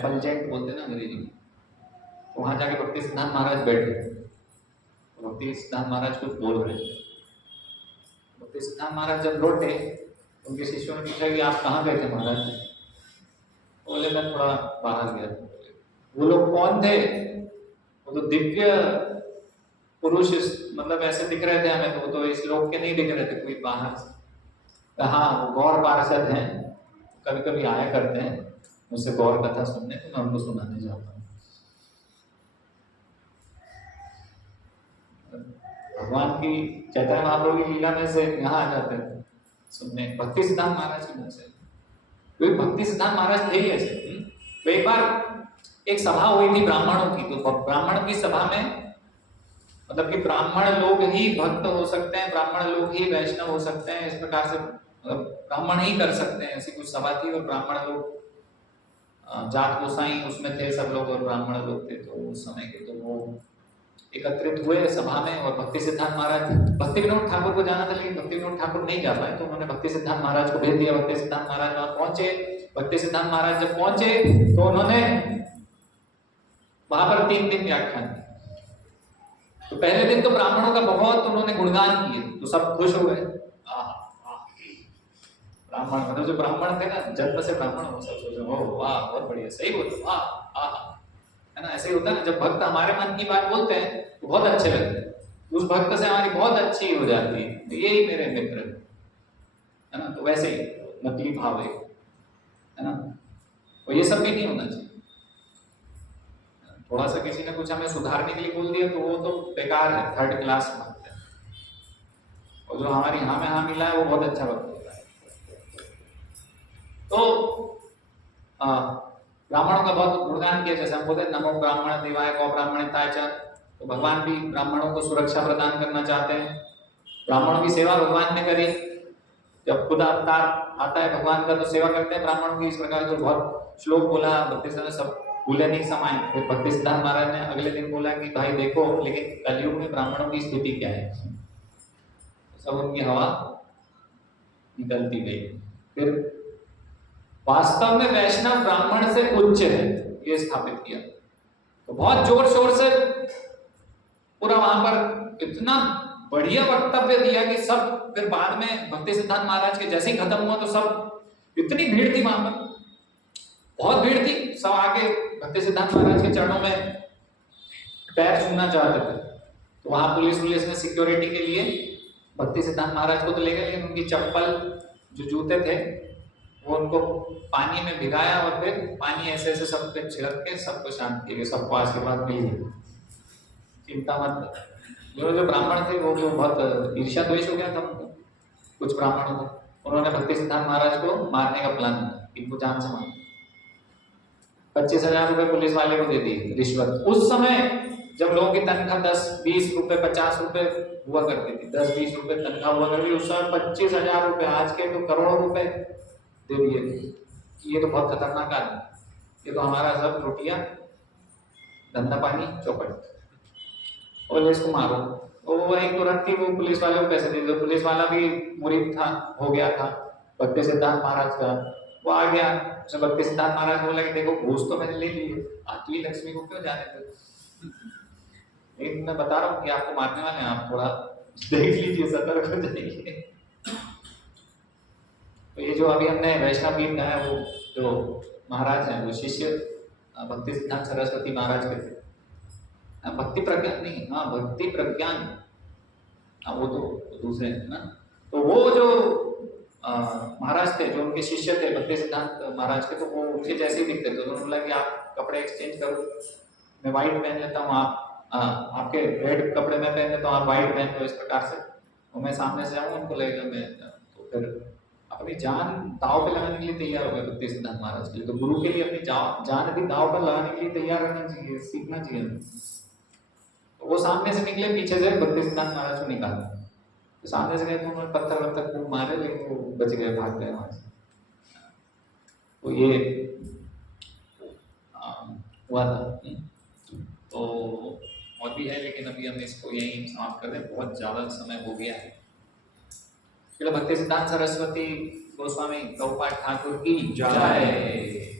फलजेंट बोलते हैं ना अंग्रेजी में। तो वहां जाके भक्ति सिद्धांत महाराज बैठे, भक्ति सिद्धांत महाराज कुछ बोल रहे हैं। भक्ति सिद्धांत महाराज जब लौटे, उनके शिष्यों ने पूछा कि आप कहाँ गए थे महाराज? बोले मैं थोड़ा बाहर गया था। वो लोग कौन थे? वो तो दिव्य पुरुष, मतलब ऐसे दिख रहे थे हमें, तो वो तो इस लोक के नहीं दिख रहे थे, कोई बाहर से। हाँ, वो गौर पार्षद हैं, कभी कभी आया करते हैं मुझसे गौर कथा सुनने, तो मैं उनको सुनाने जाता हूँ। भगवान की चैतन्य महाप्रभु की लीला में से यहाँ आ जाते थे सुनने, भक्ति सिद्धांत महाराज के मुख से। क्योंकि भक्ति सिद्धांत महाराज थे ही ऐसे। तो एक बार एक सभा हुई थी ब्राह्मणों की, तो ब्राह्मण की सभा में, मतलब कि ब्राह्मण लोग ही भक्त हो सकते हैं, ब्राह्मण लोग ही वैष्णव हो सकते हैं, इस प्रकार से ब्राह्मण ही कर सकते हैं, ऐसी कुछ सभा थी। और ब्राह्मण लोग जात गोसाई उसमें थे सब लोग, और ब्राह्मण लोग थे तो उस समय के, तो वो एकत्रित हुए सभा में। और भक्ति सिद्धांत महाराज, भक्ति विनोद ठाकुर को जाना था, लेकिन भक्ति विनोद ठाकुर नहीं जा पाए, तो उन्होंने भक्ति सिद्धांत महाराज को भेज दिया। भक्ति सिद्धांत महाराज वहां पहुंचे। भक्ति सिद्धांत महाराज जब पहुंचे तो उन्होंने वहां पर 3 दिन व्याख्यान किया। तो पहले दिन तो ब्राह्मणों का बहुत उन्होंने गुणगान किए, तो सब खुश हो गए। ब्राह्मण, मतलब जो ब्राह्मण थे ना, जन्म से ब्राह्मण, हो सब सोच रहे, वाह बहुत बढ़िया, सही बोलो, वाह, है ना। ऐसे ही होता है ना, जब भक्त हमारे मन की बात बोलते हैं तो बहुत अच्छे लगते हैं, उस भक्त से हमारी बहुत अच्छी हो जाती है, तो यही मेरे मित्र है ना। तो वैसे ही नकली भाव है ना, और ये सब भी नहीं होना चाहिए। थोड़ा सा किसी ने कुछ हमें सुधारने के लिए बोल दिया तो वो तो बेकार है, 3rd क्लास भक्त है। और जो हमारी हाँ में हाँ मिला है वो बहुत अच्छा भक्त होता है। तो ब्राह्मणों का बहुत गुणगान किया, जैसे हम बोलते हैं नमो ब्राह्मण देवाय गौ ब्राह्मणिताय च। तो भगवान भी ब्राह्मणों को सुरक्षा प्रदान करना चाहते हैं, ब्राह्मणों की सेवा भगवान ने करी। जब खुद अवतार आता है भगवान का तो सेवा करते हैं ब्राह्मणों की। इस प्रकार जो बहुत श्लोक बोला भक्ति सिद्धांत, सब भूले नहीं समाये। फिर भक्ति सिद्धांत महाराज ने अगले दिन बोला कि भाई देखो, लेकिन कलयुग में ब्राह्मणों की स्थिति क्या है। सब उनकी हवा निकलती गई। फिर वास्तव में वैष्णव ब्राह्मण से उच्च है, ये स्थापित किया। तो बहुत जोर शोर से पूरा वहां पर इतना बढ़िया वक्तव्य दिया कि सब, फिर बाद में भक्ति सिद्धांत महाराज के जैसे ही खत्म हुआ तो सब, इतनी भीड़ थी वहां पर, बहुत भीड़ थी, सब आके भक्ति सिद्धांत महाराज के चरणों में पैर छूना चाहते थे। तो वहां पुलिस ने सिक्योरिटी के लिए भक्ति सिद्धांत महाराज को तो ले गए, लेकिन उनकी चप्पल, जो जूते थे, वो उनको पानी में भिगाया और फिर पानी ऐसे ऐसे सब पे छिड़क के सबको शांत किया, सबको आशीर्वाद मिल गया, चिंता मत। जो ब्राह्मण थे वो जो बहुत ईर्ष्या द्वेष हो गया था उनको, कुछ ब्राह्मणों को, उन्होंने भक्ति सिद्धांत महाराज को मारने का प्लान किया, इनको जान से मार। 25,000 रुपए पुलिस वाले को दे दी रिश्वत। उस समय जब लोगों की तनख्वाह 10-20 रुपए 50 रुपए हुआ करती थी, 10-20 रुपए तनख्वाह हुआ करती, उस समय 25,000 रुपए, आज के तो करोड़ों रुपए दे दिए। ये तो बहुत खतरनाक आदमी, ये तो हमारा सब रोटियां धंधा पानी चौपट, और इसको मारो। और वो एक तुरंत ही वो पुलिस वाले को पैसे दे दो। पुलिस वाला भी मुरीद था, हो गया था भक्ति सिद्धांत महाराज का, वो आ गया। उसे भक्ति सिद्धांत महाराज बोला कि देखो घूस तो मैंने ले ली है, आती लक्ष्मी को क्यों जाने दो, लेकिन मैं बता रहा हूँ कि आपको मारने वाले हैं, आप थोड़ा देख लीजिए, सतर्क हो जाइए। तो ये जो अभी हमने वैष्णव गीत गाया, वो जो महाराज हैं वो शिष्य भक्ति सिद्धांत सरस्वती महाराज के थे। भक्ति प्रज्ञान नहीं, हाँ भक्ति प्रज्ञान, वो तो दूसरे हैं ना। तो वो जो महाराज थे, जो उनके शिष्य थे भक्ति सिद्धांत महाराज के, तो वो उनके जैसे ही दिखते थे। तो उन्होंने बोला कि आप कपड़े एक्सचेंज करो, मैं व्हाइट पहन लेता हूँ, आप आपके रेड कपड़े में पहन लेता हूँ, आप व्हाइट पहन लो, इस प्रकार से। और मैं सामने से आऊँ, उनको लगेगा मैं, तो फिर अपनी जान दाव पे लगाने के लिए तैयार हो गए भक्ति सिद्धांत महाराज के लिए। तो गुरु के लिए अपनी जान भी दाव पर लगाने के लिए तैयार रहना चाहिए, सीखना चाहिए। तो वो सामने से निकले, पीछे से भक्ति सिद्धांत महाराज को निकाला। तो सामने से गए तो उन्होंने पत्थर खूब मारे, लेकिन वो बच गए, भाग गए वहां से। तो ये हुआ था। तो और भी है, लेकिन अभी हम इसको यहीं समाप्त कर दें, बहुत ज़्यादा समय हो गया है। श्रील भक्ति सिद्धांत सरस्वती गोस्वामी गौपाठ ठाकुर की जय।